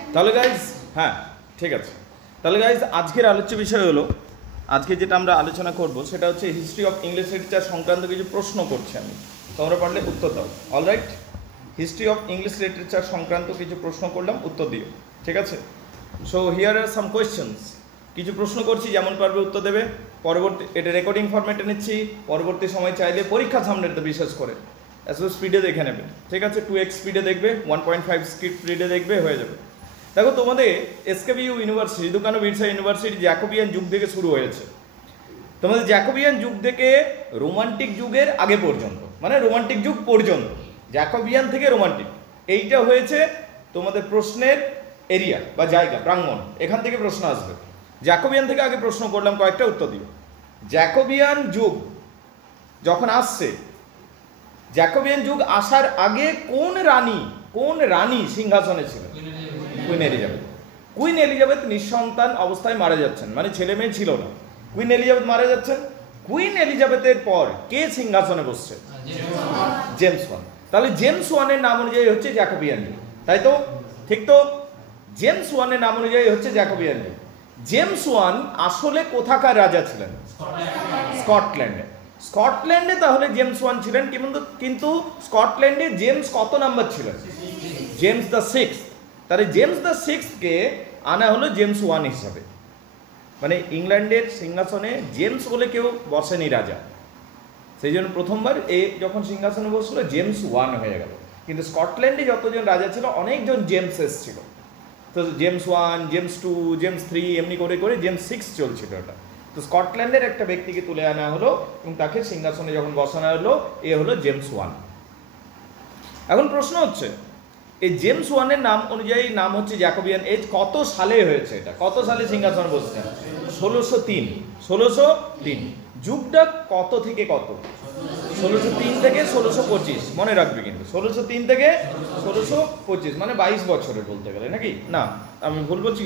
তাহলে গাইজ, হ্যাঁ ঠিক আছে। তাহলে গাইজ আজকের আলোচ্য বিষয় হলো, আজকে যেটা আমরা আলোচনা করব সেটা হচ্ছে হিস্ট্রি অফ ইংলিশ লিটারেচার সংক্রান্ত কিছু প্রশ্ন করছি আমি, তোমরা পারলে উত্তর দাও। Alright, history of English literature সংক্রান্ত কিছু প্রশ্ন করলাম, উত্তর দিও, ঠিক আছে? So here are some questions. কিছু প্রশ্ন করছি, যেমন পারবে উত্তর দেবে। পরবর্তী এটা রেকর্ডিং ফরম্যাটে নিচ্ছি, পরবর্তী সময় চাইলে পরীক্ষার সামনেতে বিশেষ করে এত স্পিডে দেখে নেবে, ঠিক আছে? 2x স্পিডে দেখবে, 1.5 স্পিডে দেখবে, হয়ে যাবে। দেখো, তোমাদের এসকেবিইউ ইউনিভার্সিটি, দুকানো বিরসা ইউনিভার্সিটি জ্যাকোবিয়ান যুগ থেকে শুরু হয়েছে। তোমাদের জ্যাকোবিয়ান যুগ থেকে রোমান্টিক যুগের আগে পর্যন্ত, মানে রোমান্টিক যুগ পর্যন্ত, জ্যাকোবিয়ান থেকে রোমান্টিক, এইটা হয়েছে তোমাদের প্রশ্নের এরিয়া বা জায়গা, প্রাঙ্গণ। এখান থেকে প্রশ্ন আসবে। জ্যাকোবিয়ান থেকে আগে প্রশ্ন করলাম, কয়েকটা উত্তর দিও। জ্যাকোবিয়ান যুগ যখন আসছে, জ্যাকোবিয়ান যুগ আসার আগে কোন রানী সিংহাসনে ছিলেন? Queen Elizabeth. কুইন এলিজাবেথ নিঃসন্তান অবস্থায় মারা যাচ্ছেন, মানে ছেলে মেয়ে ছিল না। কুইন এলিজাবেথ মারা যাচ্ছেন। কুইন এলিজাবেথের পর কে সিংহাসনে বসছে? James one. তাহলে জেমস ওয়ানের নাম অনুযায়ী হচ্ছে জ্যাকোবিয়ান যুগ, তাই তো? ঠিক তো? জেমস ওয়ানের নাম অনুযায়ী হচ্ছে জ্যাকোবিয়ান যুগ। জেমস ওয়ান আসলে কোথাকার রাজা ছিলেন? স্কটল্যান্ডে। স্কটল্যান্ডে তাহলে জেমস ওয়ান ছিলেন, কিন্তু স্কটল্যান্ডে জেমস কত নাম্বার ছিলেন? James the six. তাহলে জেমস দ্য সিক্সকে আনা হলো জেমস ওয়ান হিসাবে। মানে ইংল্যান্ডের সিংহাসনে জেমস বলে কেউ বসেনি রাজা, সেই জন্য প্রথমবার যখন সিংহাসনে বসলো জেমস ওয়ান হয়ে গেল। কিন্তু স্কটল্যান্ডে যতজন রাজা ছিল অনেকজন জেমস ছিল, তো James one, James two, James three, এমনি করে করে জেমস সিক্স চলছিল ওটা। তো স্কটল্যান্ডের একটা ব্যক্তিকে তুলে আনা হলো এবং তাকে সিংহাসনে যখন বসানো হলো, এ হলো জেমস ওয়ান। এখন প্রশ্ন হচ্ছে, এই জেমস ওয়ানের নাম অনুযায়ী নাম হচ্ছে জ্যাকোবিয়ান এজ। কত সালে হয়েছে এটা? কত সালে সিংহাসনে বসছেন? 1603। 1603। যুগটা কত থেকে কত? 1603 থেকে 1625, মনে রাখবে কিন্তু। 1603 থেকে 1625 মানে 22 বছরের বলতে গেলে, নাকি? না, আমি ভুল বলছি,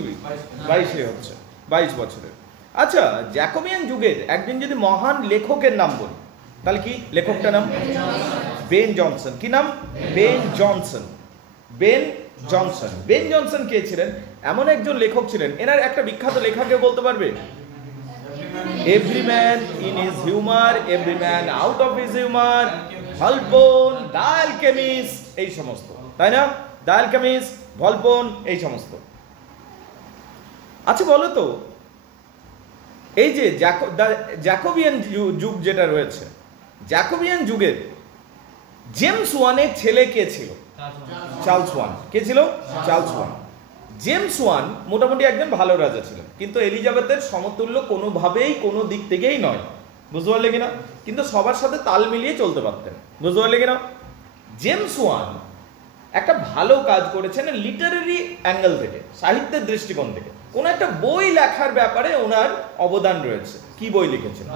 22 হচ্ছে, 22 বছরের। আচ্ছা, জ্যাকোবিয়ান যুগের একজন যদি মহান লেখকের নাম বলি, তাহলে কি লেখকটার নাম? Ben Jonson. কি নাম? Ben Jonson. Ben Jonson. Ben Jonson কে ছিলেন? এমন একজন লেখক ছিলেন, এনার একটা বিখ্যাত লেখা কেউ বলতে পারবে? Every man in his humour, every man out of his humour, ভলপন, the alchemist, এই সমস্ত, তাই না? দ্য অ্যালকেমিস্ট, ভলপন, এই সমস্ত। আচ্ছা বলো তো, এই যে জ্যাকোবিয়ান যুগ যেটা রয়েছে, জ্যাকোবিয়ান যুগের জেমস ওয়ানের ছেলে কে ছিল? Charles one. কে ছিল? Charles one. জেমস ওয়ান মোটামুটি একজন ভালো রাজা ছিলেন, কিন্তু এলিজাবেথের সমতুল্য কোনোভাবেই কোনো দিক থেকেই নয়, বুঝতে পারলে কিনা? কিন্তু সবার সাথে তাল মিলিয়ে চলতে পারতেন, বুঝতে পারলে কিনা? জেমস ওয়ান একটা ভালো কাজ করেছেন লিটারেরি অ্যাঙ্গেল থেকে, সাহিত্যের দৃষ্টিকোণ থেকে। কোন একটা বই লেখার ব্যাপারে ওনার অবদান রয়েছে। কি বই লিখেছেন?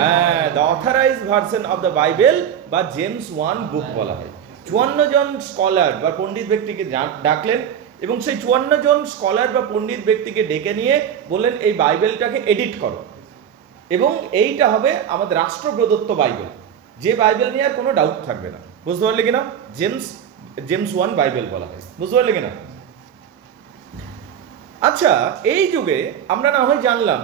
হ্যাঁ, the authorised version of the Bible বা জেমস ওয়ান বুক বলা হয়। 54 জন স্কলার বা পণ্ডিত ব্যক্তিকে ডাকলেন এবং সেই 54 জন স্কলার বা পণ্ডিত ব্যক্তিকে ডেকে নিয়ে বললেন, এই বাইবেলটাকে এডিট করো এবং এইটা হবে আমাদের রাষ্ট্র প্রদত্ত বাইবেল, যে বাইবেল নিয়ে আর কোনো ডাউট থাকবে না, বুঝতে পারলে কিনা? জেমস ওয়ান বাইবেল বলা হয়, বুঝতে পারলে কিনা? আচ্ছা, এই যুগে আমরা না হয় জানলাম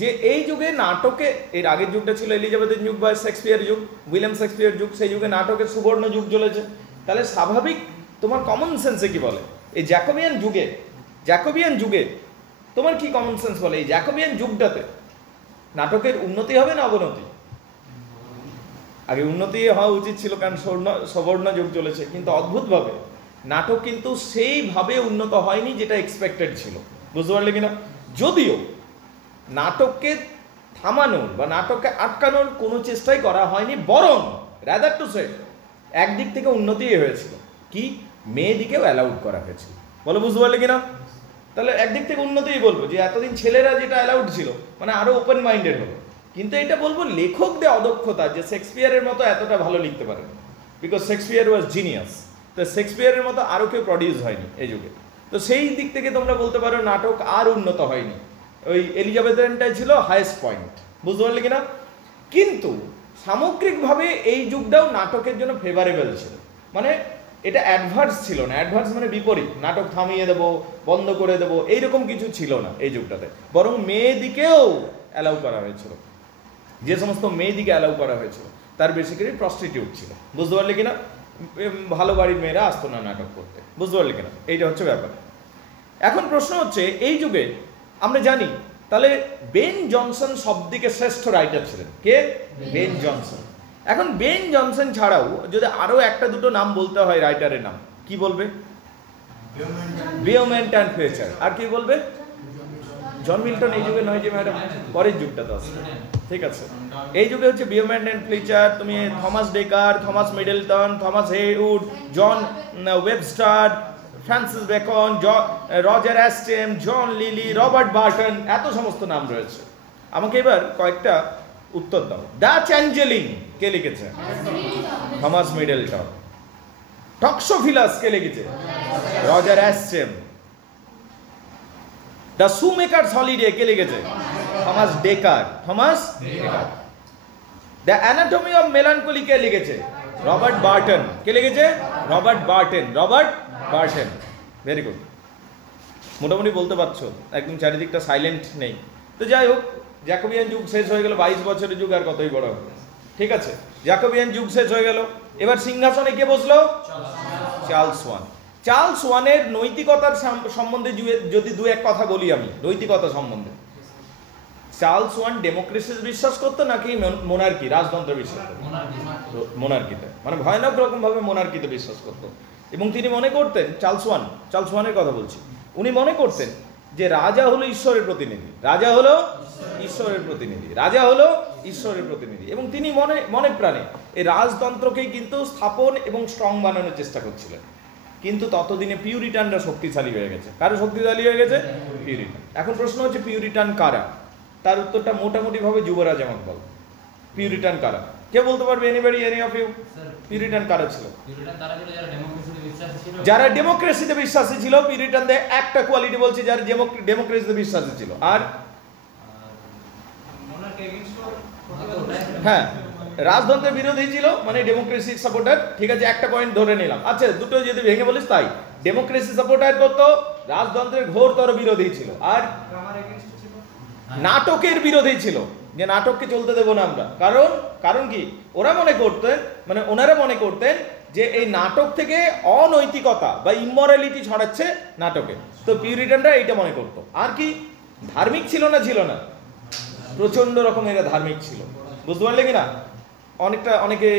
যে এই যুগে নাটকে, এর আগের যুগটা ছিল এলিজাবেথের যুগ বা শেক্সপিয়ার যুগ, উইলিয়াম শেক্সপিয়ার যুগ, সেই যুগে নাটকের সুবর্ণ যুগ চলেছে। তাহলে স্বাভাবিক, তোমার কমন সেন্সে কি বলে? এই জ্যাকোবিয়ান যুগে তোমার কি কমন সেন্স বলে? এই জ্যাকোবিয়ান যুগটাতে নাটকের উন্নতি হবে না অবনতি? আগে উন্নতি হওয়া উচিত ছিল, কারণ সুবর্ণ যুগ চলেছে, কিন্তু অদ্ভুতভাবে নাটক কিন্তু সেইভাবে উন্নত হয়নি যেটা এক্সপেক্টেড ছিল, বুঝতে পারলে কিনা? যদিও নাটককে থামানোর বা নাটককে আটকানোর কোনো চেষ্টাই করা হয়নি, বরং রাদার টু সে একদিক থেকে উন্নতি হয়েছিল। কি? মেয়েদিকেও অ্যালাউড করা হয়েছিল, বলো, বুঝতে পারলে কিনা? তাহলে একদিক থেকে উন্নতিই বলবো যে এতদিন ছেলেরা যেটা অ্যালাউড ছিল, মানে আরো ওপেন মাইন্ডেড হলো। কিন্তু এটা বলবো লেখকদের অদক্ষতা, যে শেক্সপিয়ারের মতো এতটা ভালো লিখতে পারেন, বিকজ শেক্সপিয়ার ওয়াজ জিনিয়াস। তো শেক্সপিয়ারের মতো আরও কেউ প্রডিউস হয়নি এই যুগে। তো সেই দিক থেকে তোমরা বলতে পারো নাটক আর উন্নত হয়নি, ওই এলিজাবেথেনটাই ছিল হাইয়েস্ট পয়েন্ট, বুঝতে পারলে কিনা? কিন্তু সামগ্রিকভাবে এই যুগটাও নাটকের জন্য ফেভারেবল ছিল। মানে এটা অ্যাডভার্স ছিল না। অ্যাডভার্স মানে বিপরীত, নাটক থামিয়ে দেবো, বন্ধ করে দেবো, এইরকম কিছু ছিল না এই যুগটাতে। বরং মেয়েদিকেও অ্যালাউ করা হয়েছিল। যে সমস্ত মেয়েদিকে অ্যালাউ করা হয়েছিল তার বেসিক্যালি প্রস্টিটিউট ছিল। বুঝতে পারলে কিনা? ভালো বাড়ির মেয়েরা আসতো না নাটক করতে। বুঝতে পারলে কিনা? এইটা হচ্ছে ব্যাপার। এখন প্রশ্ন হচ্ছে, এই যুগে আমরা জানি তাহলে বেন জনসন সবদিকে শ্রেষ্ঠ রাইটার ছিলেন। কে? Ben Jonson. এখন বেন জনসন ছাড়াও যদি আরো একটা দুটো নাম বলতে হয় রাইটারের নাম, কি বলবে? বিওমেন্ট অ্যান্ড ফ্লেচার। আর কি বলবে? জন মিল্টন এই যুগে নয় যে ম্যাডাম, পরের যুগটা তো আসছে। ঠিক আছে, এই যুগে হচ্ছে বিওমেন্ট অ্যান্ড ফ্লেচার। তুমি Thomas Dekker, Thomas Middleton, Thomas Heywood, John Webster, Francis Bacon, Roger Ascham, John Lyly, Robert Burton, এত সমস্ত নাম রয়েছে। আমাকে এবার কয়েকটা উত্তর দাও। দ্য চ্যাঞ্জেলিং কে লিখেছে? Thomas Middleton. টক্সোফিলাস কে লিখেছে? Roger Ascham. The Shoemaker's Holiday কে লিখেছে? Thomas Dekker. Thomas Dekker. The Anatomy of Melancholy কে লিখেছে? Robert Burton. কে লিখেছে? Robert Burton. Robert Burton. Very good, মোটামুটি বলতে পারছো, একদম চারিদিকটা সাইলেন্ট নেই। তো যাই হোক, জ্যাকোবিয়ান যুগ শেষ হয়ে গেল। 22 বছরের যুগ আর কতই বড় হবে। ঠিক আছে, জ্যাকোবিয়ান যুগ শেষ হয়ে গেল। এবার সিংহাসনে কে বসলো? Charles one. চার্লস ওয়ানের নৈতিকতার সম্বন্ধে যদি দু এক কথা বলি আমি, নৈতিকতা সম্বন্ধে, চার্লস ওয়ান ডেমোক্রেসি বিশ্বাস করতো নাকি মোনার্কি, রাজতন্ত্র বিশ্বাস করতো? মোনার্কিতে, মানে ভয়ানক রকম ভাবে মোনার্কিতে বিশ্বাস করতো। এবং তিনি মনে করতেন, চার্লস ওয়ানের কথা বলছি, উনি মনে করতেন যে রাজা হলো ঈশ্বরের প্রতিনিধি, রাজা হলো ঈশ্বরের প্রতিনিধি, রাজা হলো ঈশ্বরের প্রতিনিধি। এবং তিনি মনে মনে প্রাণে এই রাজতন্ত্রকেই কিন্তু স্থাপন এবং স্ট্রং বানানোর চেষ্টা করছিলেন। কিন্তু ততদিনে পিউরিটানরা শক্তিশালী হয়ে গেছে। কারো শক্তিশালী হয়ে গেছে? পিউরিটান। এখন প্রশ্ন হচ্ছে পিউরিটান কারা? তার উত্তরটা মোটামুটি ভাবে যুবরাজ আকবর। পিউরিটান কারা? কে বলতে পারবে? Anybody, any of you? Puritan কারা ছিল? যারা ডেমোক্রেসিতে বিশ্বাসী ছিল। পিউরিটানদের একটা কোয়ালিটি বলছি, যারা ডেমোক্রেসিতে বিশ্বাসী ছিল। আর হ্যাঁ, রাজতন্ত্রের বিরোধী ছিল, মানে ডেমোক্রেসি সাপোর্টার। ঠিক আছে, একটা পয়েন্ট ধরে নিলাম। আচ্ছা, দুটো যদি ভেঙে বলিস তাই, ডেমোক্রেসি সাপোর্টার করতো, রাজতন্ত্রের ঘোরতর বিরোধী ছিল। আর নাটকের বিরোধী ছিল, যে নাটককে চলতে দেবো না আমরা। কারণ কি? ওরা মনে করতেন, মানে ওনারা মনে করতেন যে এই নাটক থেকে অনৈতিকতা বা ইমোরালিটি ছড়াচ্ছে নাটকে। তো পিউরিটানরা এইটা মনে করতো। আর কি ধার্মিক ছিল না? ছিল না, প্রচন্ড রকমের ধার্মিক ছিল। বুঝতে পারলে কিনা? অনেকে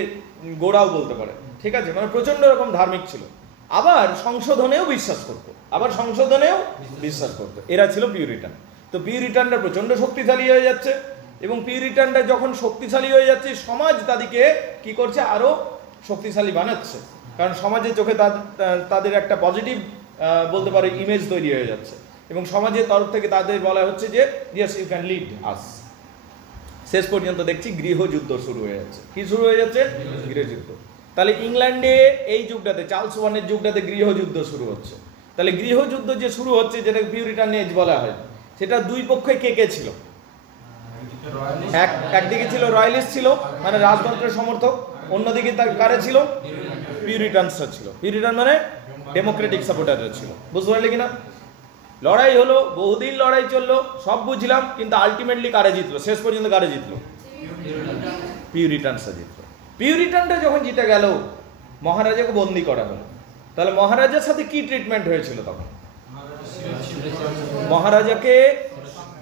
গোড়াও বলতে পারে। ঠিক আছে, মানে প্রচন্ড রকম ধার্মিক ছিল। আবার সংশোধনেও বিশ্বাস করতো। এরা ছিল পিউরিটান। তো পিউরিটানরা প্রচন্ড শক্তিশালী হয়ে যাচ্ছে, এবং পিউরিটানরা যখন শক্তিশালী হয়ে যাচ্ছে, সমাজ তাদেরকে কি করছে? আরো শক্তিশালী বানাচ্ছে। কারণ সমাজের চোখে তাদের একটা পজিটিভ বলতে পারে ইমেজ তৈরি হয়ে যাচ্ছে, এবং সমাজের তরফ থেকে তাদের বলা হচ্ছে যে ইয়েস ইউ ক্যান লিড আস। শেষ পর্যন্ত দেখছি গৃহযুদ্ধ শুরু হয়ে যাচ্ছে। কি শুরু হয়ে যাচ্ছে? গৃহযুদ্ধ। তাহলে ইংল্যান্ডে এই যুগটাতে, চার্লস ওয়ানের যুগটাতে গৃহযুদ্ধ শুরু হচ্ছে। তাহলে গৃহযুদ্ধ যে শুরু হচ্ছে, যেটা পিউরিটান এজ বলা হয়, সেটা দুই পক্ষে কে ছিল? একদিকে ছিল রয়্যালিস্ট ছিল, মানে রাজতন্ত্রের সমর্থক। অন্যদিকে তার কারে ছিল? পিউরিটানসরা ছিল। পিউরিটান মানে ডেমোক্রেটিক সাপোর্টাররা ছিল। বুঝতে পারলে কিনা? লড়াই হলো, বহুদিন লড়াই চললো, সব বুঝলাম, কিন্তু আলটিমেটলি কারে জিতলো? শেষ পর্যন্ত কারে জিতলো? পিউরিটানসরা জিতলো। পিউরিটানরা যখন জিতে গেল, মহারাজাকে বন্দি করা হলো। তাহলে মহারাজার সাথে কি ট্রিটমেন্ট হয়েছিল তখন? মহারাজাকে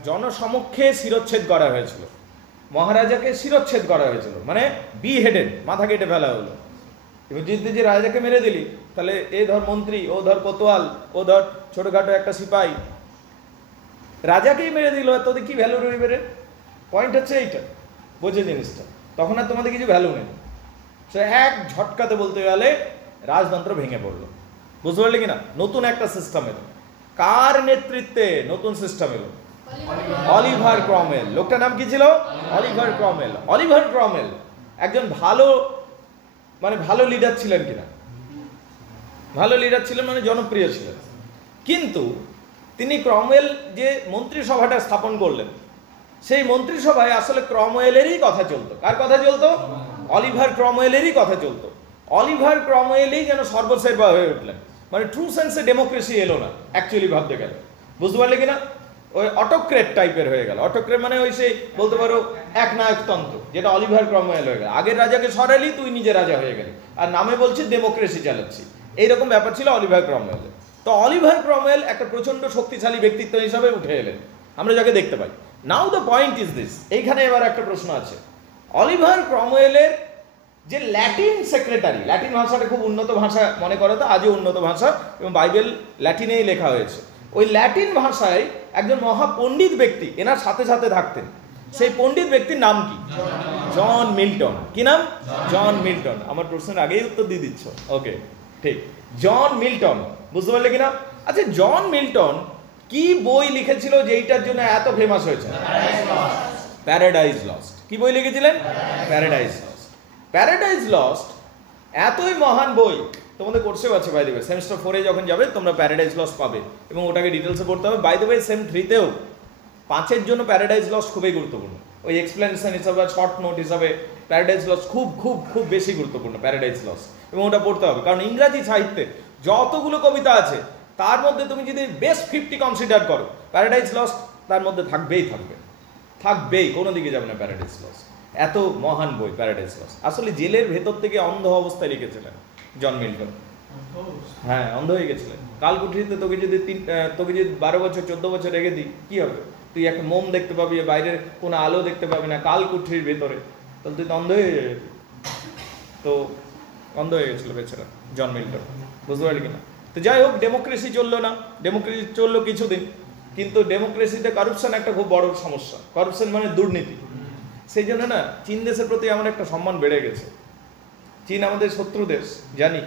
জনসমক্ষে শিরচ্ছেদ করা হয়েছিল। মহারাজাকে শিরচ্ছেদ করা হয়েছিল, মানে বি হেডেড, মাথা কেটে ফেলা হলো। এবার যদি যে রাজাকে মেরে দিলি, তাহলে এ ধর মন্ত্রী, ও ধর কোতোয়াল, ও ধর ছোটখাটো একটা সিপাহী, রাজাকেই মেরে দিল, তোদের কি ভ্যালু রইবে রে? পয়েন্ট হচ্ছে এইটা, বোঝে জিনিসটা। তখন আর তোমাদের কিছু ভ্যালু নেই। সে এক ঝটকাতে বলতে গেলে রাজতন্ত্র ভেঙে পড়লো। বুঝতে পারলে কিনা? নতুন একটা সিস্টেম এলো। কার নেতৃত্বে নতুন সিস্টেম এলো? Oliver Cromwell. লোকটার নাম কি ছিল? Oliver Cromwell. অলিভার ক্রমওয়েল একজন ভালো লিডার ছিলেন কিনা? ভালো লিডার ছিলেন, মানে জনপ্রিয় ছিলেন। কিন্তু তিনি ক্রমওয়েল যে মন্ত্রিসভাটা স্থাপন করলেন, সেই মন্ত্রিসভায় আসলে ক্রমওয়েলেরই কথা চলতো। কার কথা চলতো? অলিভার ক্রমওয়েলেরই কথা চলতো। অলিভার ক্রমওয়েলই যেন সর্বসের্বা হয়ে উঠলেন, মানে ট্রু সেন্সে ডেমোক্রেসি এলো না অ্যাকচুয়ালি ভাবতে গেলে, বুঝতে পারলে কিনা? ওই অটোক্রেট টাইপের হয়ে গেল। অটোক্রেট মানে ওই সেই বলতে পারো একনায়কতন্ত্র, যেটা অলিভার ক্রমওয়েল হয়ে গেল। আগের রাজাকে সরালি, তুই নিজে রাজা হয়ে গেলি, আর নামে বলছি ডেমোক্রেসি চালাচ্ছি, এইরকম ব্যাপার ছিল অলিভার ক্রমওয়েল। তো অলিভার ক্রমওয়েল একটা প্রচন্ড শক্তিশালী ব্যক্তিত্ব হিসাবে উঠে এলেন, আমরা যাকে দেখতে পাই। নাও দ্য পয়েন্ট ইজ দিস, এইখানে এবার একটা প্রশ্ন আছে। অলিভার ক্রমওয়েলের যে ল্যাটিন সেক্রেটারি, ল্যাটিন ভাষাটা খুব উন্নত ভাষা মনে করো তো, আজও উন্নত ভাষা, এবং বাইবেল ল্যাটিনেই লেখা হয়েছে। ওই ল্যাটিন ভাষায় একজন মহাপণ্ডিত ব্যক্তি এনার সাথে সাথে থাকতেন। সেই পণ্ডিত ব্যক্তির নাম কি? John Milton. কি নাম? John Milton. আমার প্রশ্নের আগেই উত্তর দিয়ে দিচ্ছ। ওকে, ঠিক, জন মিল্টন, বুঝতে পারলে কিনা? আচ্ছা, জন মিল্টন কি বই লিখেছিল যেইটার জন্য এত ফেমাস হয়েছে? Paradise lost. কি বই লিখেছিলেন? Paradise lost. প্যারাডাইজ লস্ট এতই মহান বই, তোমাদের কোর্সেও আছে বাই দ্য ওয়ে, সেমিস্টার 4-এ যখন যাবে তোমরা প্যারাডাইজ লস্ট পাবে এবং ওটাকে ডিটেলসে পড়তে হবে। বাই দ্য ওয়ে সেম 3-তেও 5-এর জন্য প্যারাডাইজ লস্ট খুবই গুরুত্বপূর্ণ। ওই এক্সপ্লেনেশন হিসাবে, শর্ট নোট হিসাবে প্যারাডাইজ লস্ট খুব খুব খুব বেশি গুরুত্বপূর্ণ, প্যারাডাইজ লস্ট, এবং ওটা পড়তে হবে। কারণ ইংরাজি সাহিত্যে যতগুলো কবিতা আছে তার মধ্যে তুমি যদি বেস্ট 50 কনসিডার করো, প্যারাডাইজ লস্ট তার মধ্যে থাকবেই, থাকবেই, কোনো দিকে যাবে না প্যারাডাইজ লস্ট। এত মহান বই প্যারাডাইজ লস্ট। আসলে জেলের ভেতর থেকে অন্ধ অবস্থায় লিখেছিলেন জন মিল্টন। হ্যাঁ, অন্ধ হয়ে গেছিলেন। কালকুঠরিতে তোকে যদি 12 বছর 14 বছর রেখে দিই, কি হবে? তুই একটা মোম দেখতে পাবি, বাইরের কোনো আলো দেখতে পাবি না, কালকুঠরির ভেতরে, তাহলে তুই তো অন্ধ হয়ে যাবি। তো অন্ধ হয়ে গেছিল বেচারা জন মিল্টন, বুঝতে পারলি কিনা? তো যাই হোক, ডেমোক্রেসি চললো না। ডেমোক্রেসি চললো কিছুদিন, কিন্তু ডেমোক্রেসিতে কারাপশন একটা খুব বড় সমস্যা। কারাপশন মানে দুর্নীতি। সেই জন্য না চীন দেশের প্রতি আমার একটা সম্মান বেড়ে গেছে। চীন আমাদের শত্রু দেশ জানি,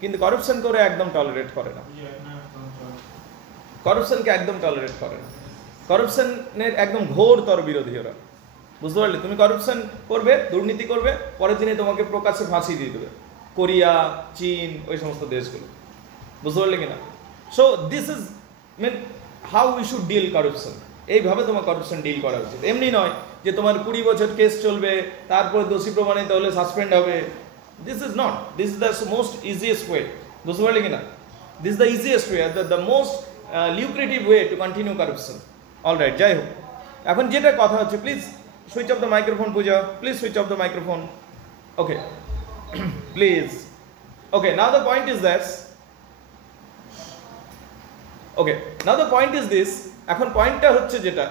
কিন্তু কারাপশন করে একদম টলারেট করে না। কারাপশনকে একদম টলারেট করে না। কারাপশনের একদম ঘোরতর বিরোধী ওরা, বুঝতে পারলে? তুমি কারাপশন করবে, দুর্নীতি করবে, পরের দিনে তোমাকে প্রকাশ্যে ফাঁসি দিয়ে দেবে। কোরিয়া, চীন, ওই সমস্ত দেশগুলো, বুঝতে পারলে কিনা? So this is mean how we should deal corruption. এইভাবে তোমার কারাপশন ডিল করা উচিত। এমনি নয় যে তোমার 20 বছর কেস চলবে, তারপরে দোষী প্রমাণিত হলে সাসপেন্ড হবে। This is not, this is the most easiest way, বুঝতে পারলে কিনা? This the easiest way, the most lucrative way to continue corruption. Alright, যাই হোক, এখন যেটা কথা হচ্ছে, please switch off the microphone Puja, please switch off the microphone. Okay, please. Okay, now the point is that, okay, now the point is this. এখন পয়েন্টটা হচ্ছে যেটা,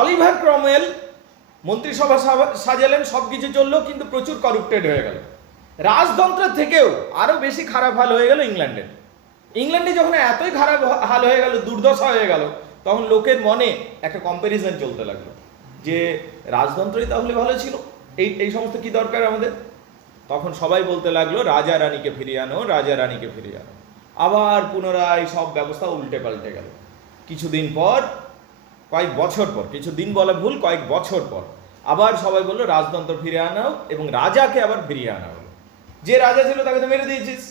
অলিভার ক্রমওয়েল মন্ত্রিসভা সাজালেন, সবকিছু চললো, কিন্তু প্রচুর করাপ্টেড হয়ে গেল। রাজতন্ত্রের থেকেও আরো বেশি খারাপ হাল হয়ে গেল ইংল্যান্ডের। ইংল্যান্ডে যখন এতই খারাপ হাল হয়ে গেল, দুর্দশা হয়ে গেল, তখন লোকের মনে একটা কম্প্যারিজন চলতে লাগলো যে রাজতন্ত্রই তাহলে ভালো ছিল, এই সমস্ত কি দরকার আমাদের। তখন সবাই বলতে লাগলো রাজা রানীকে ফিরিয়ে আনো, রাজা রানীকে ফিরিয়ে আনো। আবার পুনরায় সব ব্যবস্থা উল্টে পাল্টে গেল। কিছুদিন পর, কয়েক বছর পর, কিছুদিন বলা ভুল, কয়েক বছর পর আবার সবাই বললো রাজতন্ত্র ফিরে আনাও, এবং রাজাকে আবার ফিরিয়ে আনা হলো। যে রাজা ছিল তাকে তো মেরে দিয়েছিস,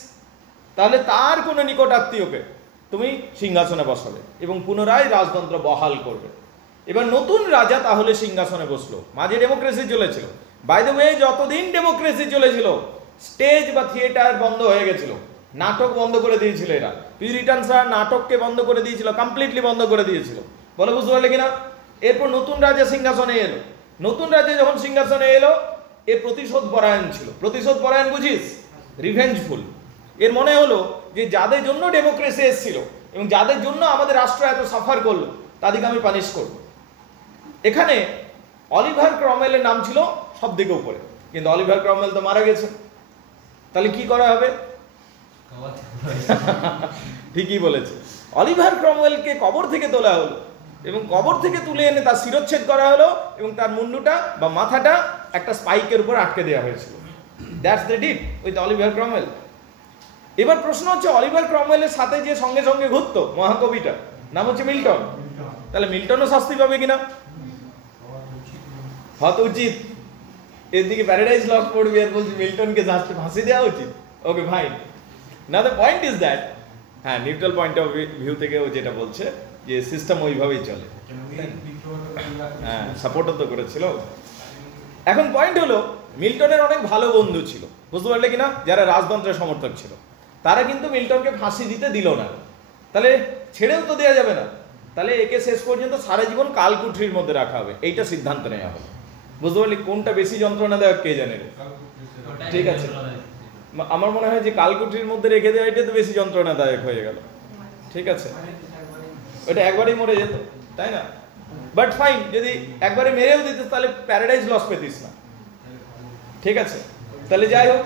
তাহলে তার কোনো নিকট আত্মীয়কে তুমি সিংহাসনে বসাবে এবং পুনরায় রাজতন্ত্র বহাল করবে। এবার নতুন রাজা তাহলে সিংহাসনে বসলো। মাঝে ডেমোক্রেসি চলেছিল, বাই দ্য ওয়ে, যতদিন ডেমোক্রেসি চলেছিল স্টেজ বা থিয়েটার বন্ধ হয়ে গেছিল, নাটক বন্ধ করে দিয়েছিল এরা। পিউরিটানসরা নাটককে বন্ধ করে দিয়েছিল, কমপ্লিটলি বন্ধ করে দিয়েছিল, বলে, বুঝতে পারলে কিনা? এরপর নতুন রাজা সিংহাসনে এলো। নতুন রাজা যখন সিংহাসনে এলো, এ প্রতিশোধ পরায়ণ ছিল। প্রতিশোধ পরায়ণ বুঝিস? রিভেঞ্জফুল। এর মনে হলো যে যাদের জন্য ডেমোক্রেসি এসেছিল এবং যাদের জন্য আমাদের রাষ্ট্র এত সাফার করলো, তাদেরকে আমি পানিশ করব। এখানে অলিভার ক্রমওয়েলের নাম ছিল সব দিকে উপরে, কিন্তু অলিভার ক্রমওয়েল তো মারা গেছে। তাহলে কি করা হবে? ঠিকই বলেছে, অলিভার ক্রমওয়েলকে কবর থেকে তোলা হলো এবং কবর থেকে তুলে এনে তার শিরচ্ছেদ করা হলো এবং তার মুন্ডুটা বা মাথাটা একটা স্পাইকের উপর আটকে দেওয়া হয়েছিল। That's the did with Oliver Cromwell. এবার প্রশ্ন হচ্ছে, অলিভার ক্রমওয়েলের সাথে যে সঙ্গে সঙ্গে ঘুরতো মহাকবিটা, নাম হচ্ছে মিল্টন। তাহলে মিল্টনও শাস্তি পাবে কিনা? হয়তো উচিত। এদিকে প্যারাডাইজ লস্ট পড়বি আর বলছি মিল্টনকে ফাঁসি দেওয়া উচিত। Okay fine. Now the point is that, হ্যাঁ, নিউট্রাল পয়েন্ট অফ ভিউ থেকে ও যেটা বলছে যে সিস্টেম ওইভাবেই চলে। হ্যাঁ, সাপোর্টও তো করেছিল। এখন পয়েন্ট হলো মিল্টনের অনেক ভালো বন্ধু ছিল, বুঝতে পারলে কিনা, যারা রাজতন্ত্রের সমর্থক ছিল, তারা কিন্তু মিল্টনকে ফাঁসি দিতে দিল না। তাহলে ছেড়েও তো দেওয়া যাবে না, তাহলে একে শেষ পর্যন্ত সারা জীবন কালকুঠরির মধ্যে রাখা হবে, এইটা সিদ্ধান্ত নেওয়া হবে। বুঝতে পারলি কোনটা বেশি যন্ত্রণাদায়ক কে জানে। ঠিক আছে, আমার মনে হয় যে কালকুঠরির মধ্যে রেখে দেওয়া এটা তো বেশি যন্ত্রণাদায়ক হয়ে গেল। ঠিক আছে, ওটা একবারেই মরে যেত, তাই না? বাট ফাইন, যদি একবারে মেরেও দিত তাহলে প্যারাডাইজ লস পেতিস না। ঠিক আছে, তাহলে যাই হোক,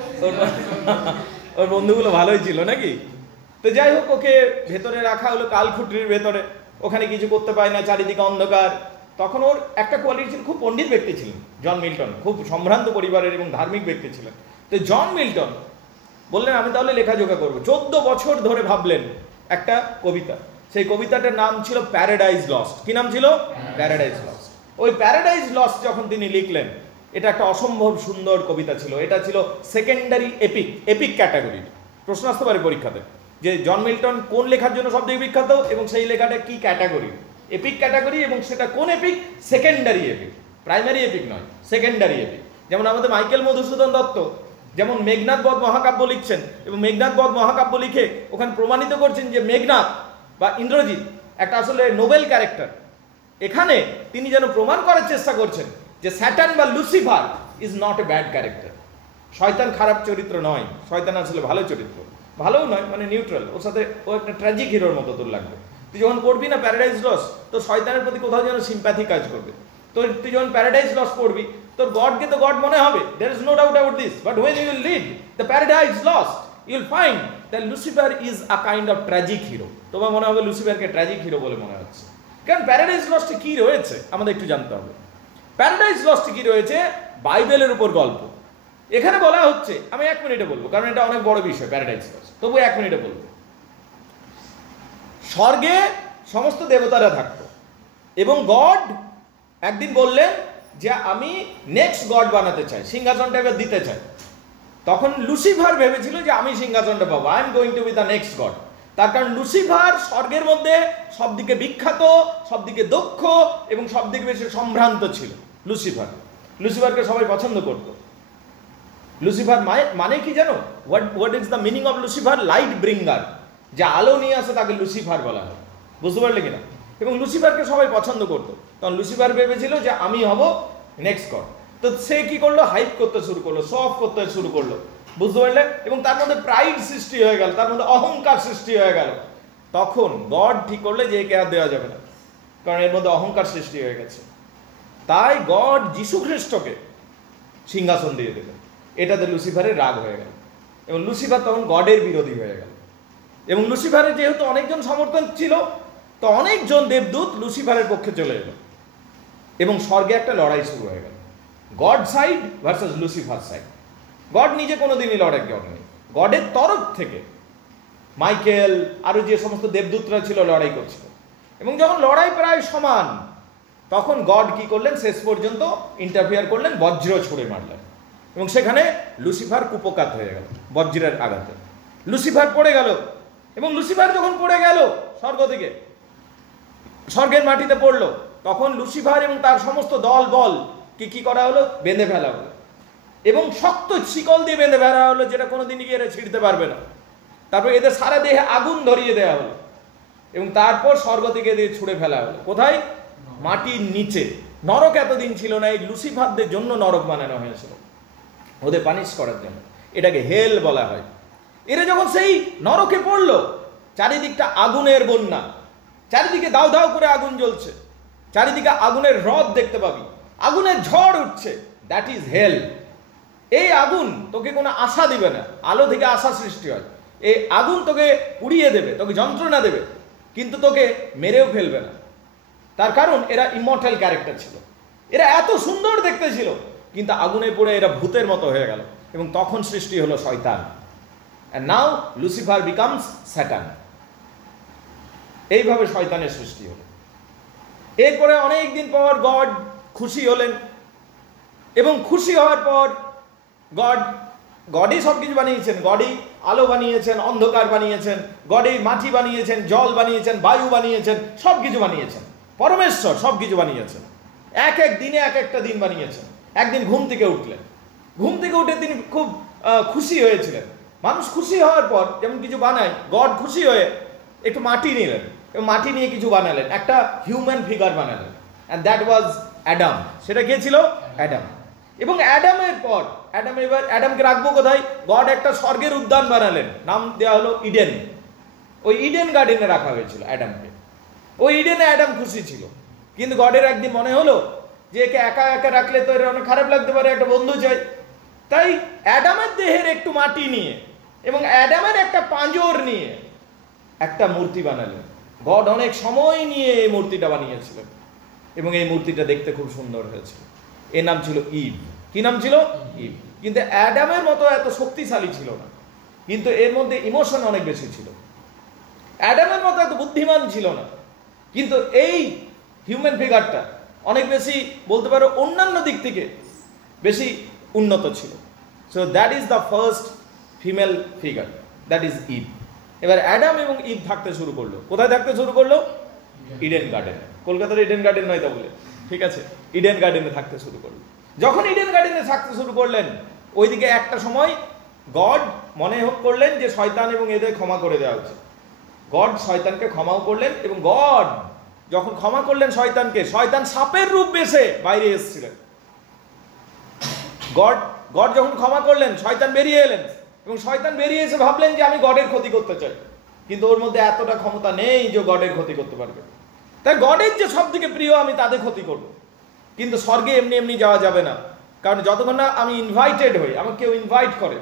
ওর বন্ধুগুলো ভালোই ছিল নাকি। তো যাই হোক, ওকে ভেতরে রাখা হলো কালকুঠরির ভেতরে, ওখানে কিছু করতে পারে না, চারিদিকে অন্ধকার। তখন ওর একটা কোয়ালিটি ছিল, খুব পণ্ডিত ব্যক্তি ছিলেন জন মিল্টন, খুব সম্ভ্রান্ত পরিবারের এবং ধার্মিক ব্যক্তি ছিলেন। তো জন মিল্টন বললেন আমি তাহলে লেখাজোখা করবো। 14 বছর ধরে ভাবলেন একটা কবিতা, সেই কবিতাটার নাম ছিল প্যারাডাইজ লস্ট। কি নাম ছিল? Paradise lost. ওই প্যারাডাইজ লস্ট যখন তিনি লিখলেন, এটা একটা অসম্ভব সুন্দর কবিতা ছিল। এটা ছিল সেকেন্ডারি এপিক, এপিক ক্যাটাগরির। প্রশ্ন আসতে পারে পরীক্ষাতে যে জন মিল্টন কোন লেখার জন্য সবথেকে বিখ্যাত এবং সেই লেখাটা কি ক্যাটাগরি, এপিক ক্যাটাগরি, এবং সেটা কোন epic? Secondary epic, primary epic নয়, সেকেন্ডারি এপিক। যেমন আমাদের মাইকেল মধুসূদন দত্ত যেমন মেঘনাদ বধ মহাকাব্য লিখছেন, এবং মেঘনাদ বধ মহাকাব্য লিখে ওখানে প্রমাণিত করছেন যে মেঘনাদ বা ইন্দ্রজিৎ একটা আসলে নোবেল ক্যারেক্টার। এখানে তিনি যেন প্রমাণ করার চেষ্টা করছেন যে স্যাটার্ন বা Lucifer is not a bad character. শয়তান খারাপ চরিত্র নয়, শয়তান আসলে ভালো চরিত্র, ভালোও নয় মানে নিউট্রাল। ওর সাথে ও একটা ট্র্যাজিক হিরোর মতো তোর লাগবে। তুই যখন পড়বি না প্যারাডাইজ লস, তো শয়তানের প্রতি কোথাও যেন সিম্প্যাথি কাজ করবে। তো তুই যখন প্যারাডাইজ লস পড়বি, তোর গডকে তো গড মনে হবে, there is no doubt about this. But when you will read the Paradise Lost, you will find that Lucifer is a kind of tragic hero. তোমার মনে হবে লুসিফারকে ট্র্যাজিক হিরো বলে মনে হচ্ছে। কারণ প্যারাডাইজ লস্টে কি রয়েছে আমাদের একটু জানতে হবে। প্যারাডাইজ লস্টে কি রয়েছে? বাইবেলের উপর গল্প। এখানে বলা হচ্ছে, আমি 1 মিনিটে বলবো কারণ এটা অনেক বড় বিষয় প্যারাডাইজ লস্ট, তবু 1 মিনিটে বলবো। স্বর্গে সমস্ত দেবতারা থাকতো এবং গড একদিন বললেন যে আমি নেক্সট গড বানাতে চাই, সিংহাসনটা এবার দিতে চাই। তখন লুসিফার ভেবেছিল যে আমি সিংহাসনটা পাবো, I am going to B the next god. তার কারণ লুসিফার স্বর্গের মধ্যে সবদিকে বিখ্যাত, সবদিকে দক্ষ এবং সবদিকে বেশি সম্ভ্রান্ত ছিল। লুসিফারকে সবাই পছন্দ করত। লুসিফার মানে কি জানো? What is the meaning of Lucifer? Light bringer, যে আলো নিয়ে আসে তাকে লুসিফার বলা হয়। বুঝতে পারলে কিনা? এবং লুসিফারকে সবাই পছন্দ করতো। তখন লুসিফার ভেবেছিল যে আমি হব নেক্সট গড। তো সে কি করলো? হাইপ করতে শুরু করলো, শো অফ করতে শুরু করলো। বুঝতে পারলে? এবং তার মধ্যে প্রাইড সৃষ্টি হয়ে গেল, তার মধ্যে অহংকার সৃষ্টি হয়ে গেল। তখন গড ঠিক করলে যে একে আর দেওয়া যাবে না, কারণ এর মধ্যে অহংকার সৃষ্টি হয়ে গেছে। তাই গড যীশু খ্রিস্টকে সিংহাসন দিয়ে দিলেন। এটাতে লুসিফারের রাগ হয়ে গেল এবং লুসিফার তখন গডের বিরোধী হয়ে গেল। এবং লুসিফারের যেহেতু অনেকজন সমর্থন ছিল, তো অনেকজন দেবদূত লুসিফারের পক্ষে চলে এলো এবং স্বর্গে একটা লড়াই শুরু হয়ে গেল, god side versus Lucifer side. God নিজে কোনোদিনই লড়াই করেনি, গডের তরফ থেকে মাইকেল আরো যে সমস্ত দেবদূতরা ছিল লড়াই করছিল। এবং যখন লড়াই প্রায় সমান, তখন গড কি করলেন? শেষ পর্যন্ত ইন্টারফিয়ার করলেন, বজ্র ছুড়ে মারলেন এবং সেখানে লুসিফার কুপকাত হয়ে গেল বজ্রের আঘাতে। লুসিফার পড়ে গেল এবং লুসিফার যখন পড়ে গেল স্বর্গ থেকে, স্বর্গের মাটিতে পড়লো, তখন লুসিফার এবং তার সমস্ত দল বল কি করা হলো? বেঁধে ফেলা হলো এবং শক্ত শিকল দিয়ে বেঁধে ফেলা হলো, যেটা কোনোদিনই গিয়ে এরা ছিঁড়তে পারবে না। তারপর এদের সারা দেহে আগুন ধরিয়ে দেওয়া হলো এবং তারপর স্বর্গ থেকে এদের ছুঁড়ে ফেলা হলো কোথায়? মাটির নিচে। নরক এতদিন ছিল না, এই লুসিফারদের জন্য নরক বানানো হয়েছিল, ওদের পানিশ করার জন্য। এটাকে হেল বলা হয়। এরা যখন সেই নরকে পড়লো, চারিদিকটা আগুনের বন্যা, চারিদিকে দাউ দাউ করে আগুন জ্বলছে, চারিদিকে আগুনের হ্রদ দেখতে পাবি, আগুনের ঝড় উঠছে। দ্যাট ইজ হেল। এই আগুন তোকে কোনো আশা দিবে না, আলো থেকে আশা সৃষ্টি হয়। এই আগুন তোকে পুড়িয়ে দেবে, তোকে যন্ত্রণা দেবে, কিন্তু তোকে মেরেও ফেলবে না। তার কারণ এরা ইমর্টাল ক্যারেক্টার ছিল, এরা এত সুন্দর দেখতে ছিল, কিন্তু আগুনে পড়ে এরা ভূতের মতো হয়ে গেল এবং তখন সৃষ্টি হলো শয়তান। And now Lucifer becomes Satan. এইভাবে শয়তানের সৃষ্টি হলো। এরপরে অনেক দিন পর গড খুশি হলেন এবং খুশি হওয়ার পর গডই সবকিছু বানিয়েছেন। গডই আলো বানিয়েছেন, অন্ধকার বানিয়েছেন, গডই মাটি বানিয়েছেন, জল বানিয়েছেন, বায়ু বানিয়েছেন, সবকিছু বানিয়েছেন। পরমেশ্বর সবকিছু বানিয়েছেন, এক এক দিনে এক একটা দিন বানিয়েছেন। একদিন ঘুম থেকে উঠলেন, ঘুম থেকে উঠে তিনি খুব খুশি হয়েছিলেন। মানুষ খুশি হওয়ার পর যেমন কিছু বানায়, গড খুশি হয়ে একটু মাটি নিলেন এবং মাটি নিয়ে কিছু বানালেন, একটা হিউম্যান ফিগার বানালেন, অ্যান্ড দ্যাট ওয়াজ অ্যাডাম। সেটা কে ছিল? অ্যাডাম। এবং অ্যাডামের পর এবার অ্যাডামকে রাখবো কোথায়? গড একটা স্বর্গের উদ্যান বানালেন, নাম দেওয়া হলো ইডেন। ওই ইডেন গার্ডেনে রাখা হয়েছিল অ্যাডামকে। ওই ইডেনে অ্যাডাম খুশি ছিল, কিন্তু গডের একদিন মনে হলো যে একে একা একা রাখলে তো এর অনেক খারাপ লাগতে পারে, একটা বন্ধু চাই। তাই অ্যাডামের দেহের একটু মাটি নিয়ে এবং অ্যাডামের একটা পাঁজর নিয়ে একটা মূর্তি বানালেন। গড অনেক সময় নিয়ে এই মূর্তিটা বানিয়েছিলেন এবং এই মূর্তিটা দেখতে খুব সুন্দর হয়েছিল। এর নাম ছিল ইভ। কি নাম ছিল? ইভ। কিন্তু অ্যাডামের মতো এত শক্তিশালী ছিল না, কিন্তু এর মধ্যে ইমোশন অনেক বেশি ছিল। অ্যাডামের মতো এত বুদ্ধিমান ছিল না, কিন্তু এই হিউম্যান ফিগারটা অনেক বেশি, বলতে পারো অন্যান্য দিক থেকে বেশি উন্নত ছিল। So that is the first female figure, that is Eve. এবার অ্যাডাম এবং ইভ থাকতে শুরু করলো। কোথায় থাকতে শুরু করলো? ইডেন গার্ডেনে। কলকাতার ইডেন গার্ডেন নয় তা বলে, ঠিক আছে, ইডেন গার্ডেনে থাকতে শুরু করলো। যখন ইডেন গার্ডেনে থাকতে শুরু করলেন, ওইদিকে একটা সময় গড মনে করলেন যে শয়তান এবং এদের ক্ষমা করে দেওয়া উচিত। গড শয়তানকে ক্ষমাও করলেন, এবং গড যখন ক্ষমা করলেন শয়তানকে, শয়তান সাপের রূপ বেশে বাইরে এসেছিলেন। গড যখন ক্ষমা করলেন, শয়তান বেরিয়ে এলেন, এবং শয়তান বেরিয়ে এসে ভাবলেন যে আমি গডের ক্ষতি করতে চাই, কিন্তু ওর মধ্যে এতটা ক্ষমতা নেই যে গডের ক্ষতি করতে পারবে। তাই গডের যে সব থেকে প্রিয় আমি তাদের ক্ষতি করব। কিন্তু স্বর্গে এমনি এমনি যাওয়া যাবে না, কারণ যতক্ষণ না আমি ইনভাইটেড হই, আমাকে কেউ ইনভাইট করে,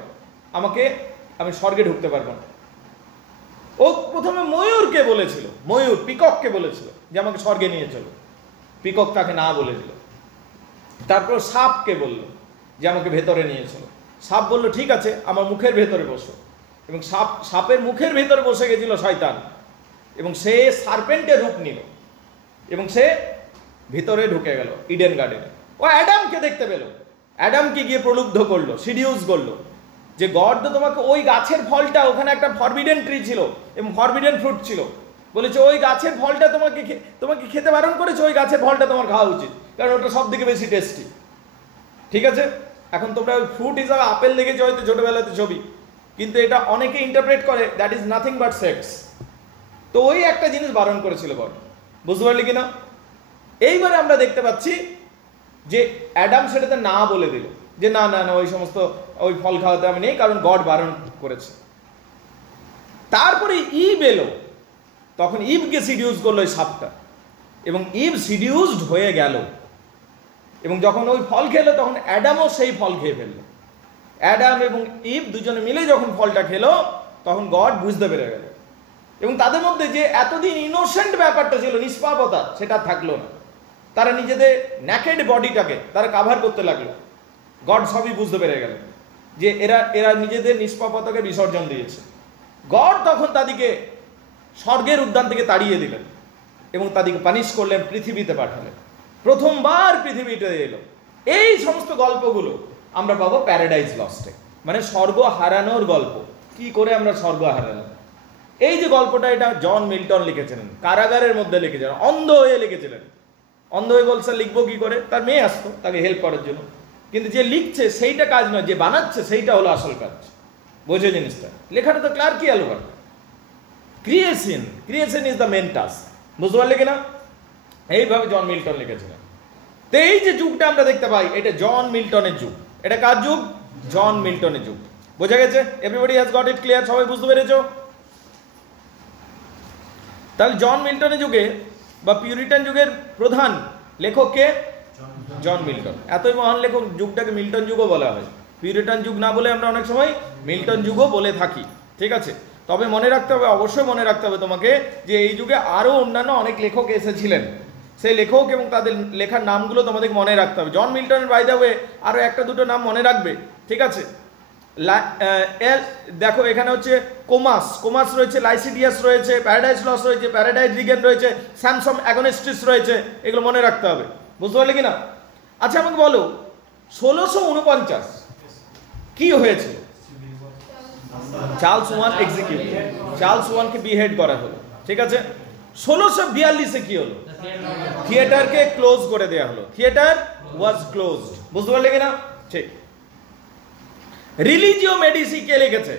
আমি স্বর্গে ঢুকতে পারবো না। ও প্রথমে ময়ূরকে বলেছিল, ময়ূর পিকককে বলেছিল যে আমাকে স্বর্গে নিয়ে চলো, পিকক তাকে না বলেছিল। তারপর সাপকে বলল যে আমাকে ভেতরে নিয়ে চলো। সাপ বলল ঠিক আছে, আমার মুখের ভেতরে বসো, এবং সাপের মুখের ভেতরে বসে গেছিল শয়তান, এবং সে সার্পেন্টের রূপ নিল এবং সে ভিতরে ঢুকে গেল ইডেন গার্ডেনে। ও অ্যাডামকে দেখতে পেল, অ্যাডামকে গিয়ে প্রলুব্ধ করলো, সিডিউস করলো যে গড তো তোমাকে ওই গাছের ফলটা, ওখানে একটা ফরবিডেন ট্রি ছিল এবং ফরবিডেন ফ্রুট ছিল, বলেছে ওই গাছের ফলটা তোমাকে খেতে বারণ করেছে, ওই গাছের ফলটা তোমার খাওয়া উচিত, কারণ ওটা সব থেকে বেশি টেস্টি। ঠিক আছে, এখন তোমরা ওই ফ্রুট হিসাবে আপেল দেখেছো হয়তো ছোটবেলাতে ছবি, কিন্তু এটা অনেকে ইন্টারপ্রেট করে that is nothing but sex. তো ওই একটা জিনিস বারণ করেছিল গড, বুঝতে পারলি কিনা? এইবারে আমরা দেখতে পাচ্ছি যে অ্যাডাম সেটাতে না বলে দিল যে না না না, ওই সমস্ত ওই ফল খাওয়াতে আমি নেই, কারণ গড বারণ করেছে। তারপরে ইভ এলো, তখন ইভকে সিডিউস করলো ওই সাপটা, এবং ইভ সিডিউসড হয়ে গেল, এবং যখন ওই ফল খেলো তখন অ্যাডামও সেই ফল খেয়ে ফেললো। অ্যাডাম এবং ইভ দুজনে মিলে যখন ফলটা খেলো, তখন গড বুঝতে পেরে গেল, এবং তাদের মধ্যে যে এতদিন ইনোসেন্ট ব্যাপারটা ছিল, নিষ্পাপতা, সেটা থাকলো না। তারা নিজেদের ন্যাকেড বডিটাকে তারা কাভার করতে লাগলো। গড সবই বুঝতে পেরে গেল যে এরা নিজেদের নিষ্পাপতাকে বিসর্জন দিয়েছে। গড তখন তাদেরকে স্বর্গের উদ্যান থেকে তাড়িয়ে দিলেন এবং তাদেরকে পানিশ করলেন, পৃথিবীতে পাঠালেন। প্রথমবার পৃথিবীতে এলো। এই সমস্ত গল্পগুলো আমরা পাবো প্যারাডাইজ লস্টে, মানে স্বর্গ হারানোর গল্প। কি করে আমরা স্বর্গ হারালাম, এই যে গল্পটা, এটা জন মিল্টন লিখেছিলেন, কারাগারের মধ্যে লিখেছিলেন, অন্ধ হয়ে লিখেছিলেন। অন্ধ হয়ে বলছে লিখবো কি করে, তার মেয়ে আসতো তাকে হেল্প করার জন্য, কিন্তু যে লিখছে সেইটা কাজ নয়, যে বানাচ্ছে সেইটা হলো আসল কাজ। বোঝে জিনিসটা? লেখাটা তো clerical work, creation is the main task. বুঝতে পারলে কিনা? এইভাবে জন মিল্টন লিখেছিলেন। তো এই যে যুগটা আমরা দেখতে পাই, এটা জন মিল্টনের যুগ। এটা কার যুগ? জন মিল্টনের যুগ। বোঝা গেছে? Everybody has got it clear? সবাই বুঝতে পেরেছো? তাহলে জন মিল্টনের যুগে বা পিউরিটান যুগের প্রধান লেখক কে? John Milton. এতই মহান লেখক, যুগটাকে মিল্টন যুগও বলা হয়। পিউরিটান যুগ না বলে আমরা অনেক সময় মিল্টন যুগও বলে থাকি। ঠিক আছে, তবে মনে রাখতে হবে, অবশ্যই মনে রাখতে হবে তোমাকে, যে এই যুগে আরও অন্যান্য অনেক লেখক এসেছিলেন। সেই লেখক এবং তাদের লেখার নামগুলো তোমাদের মনে রাখতে হবে। জন মিল্টনের বাই দ্য ওয়ে আরও একটা দুটো নাম মনে রাখবে। ঠিক আছে, দেখো এখানে হচ্ছে কোমাস রয়েছে, লাইসিডিয়াস রয়েছে, প্যারাডাইস লস্ট রয়েছে, প্যারাডাইস রিগেন রয়েছে, স্যামসম অ্যাগোনিস্টিস রয়েছে। এগুলো মনে রাখতে হবে। বুঝতে পারলে কিনা? আচ্ছা আমাকে বলো, 1649 কি হয়েছিল? চার্লস ওয়ান এক্সিকিউটেড, চার্লস ওয়ানকে বিহেড করা হলো। ঠিক আছে, 1642 কি হলো? থিয়েটারকে ক্লোজ করে দেওয়া হলো। Theatre was closed. বুঝতে পারলে কিনা? ঠিক। রিলিজিও মেডিসি কে লিখেছে?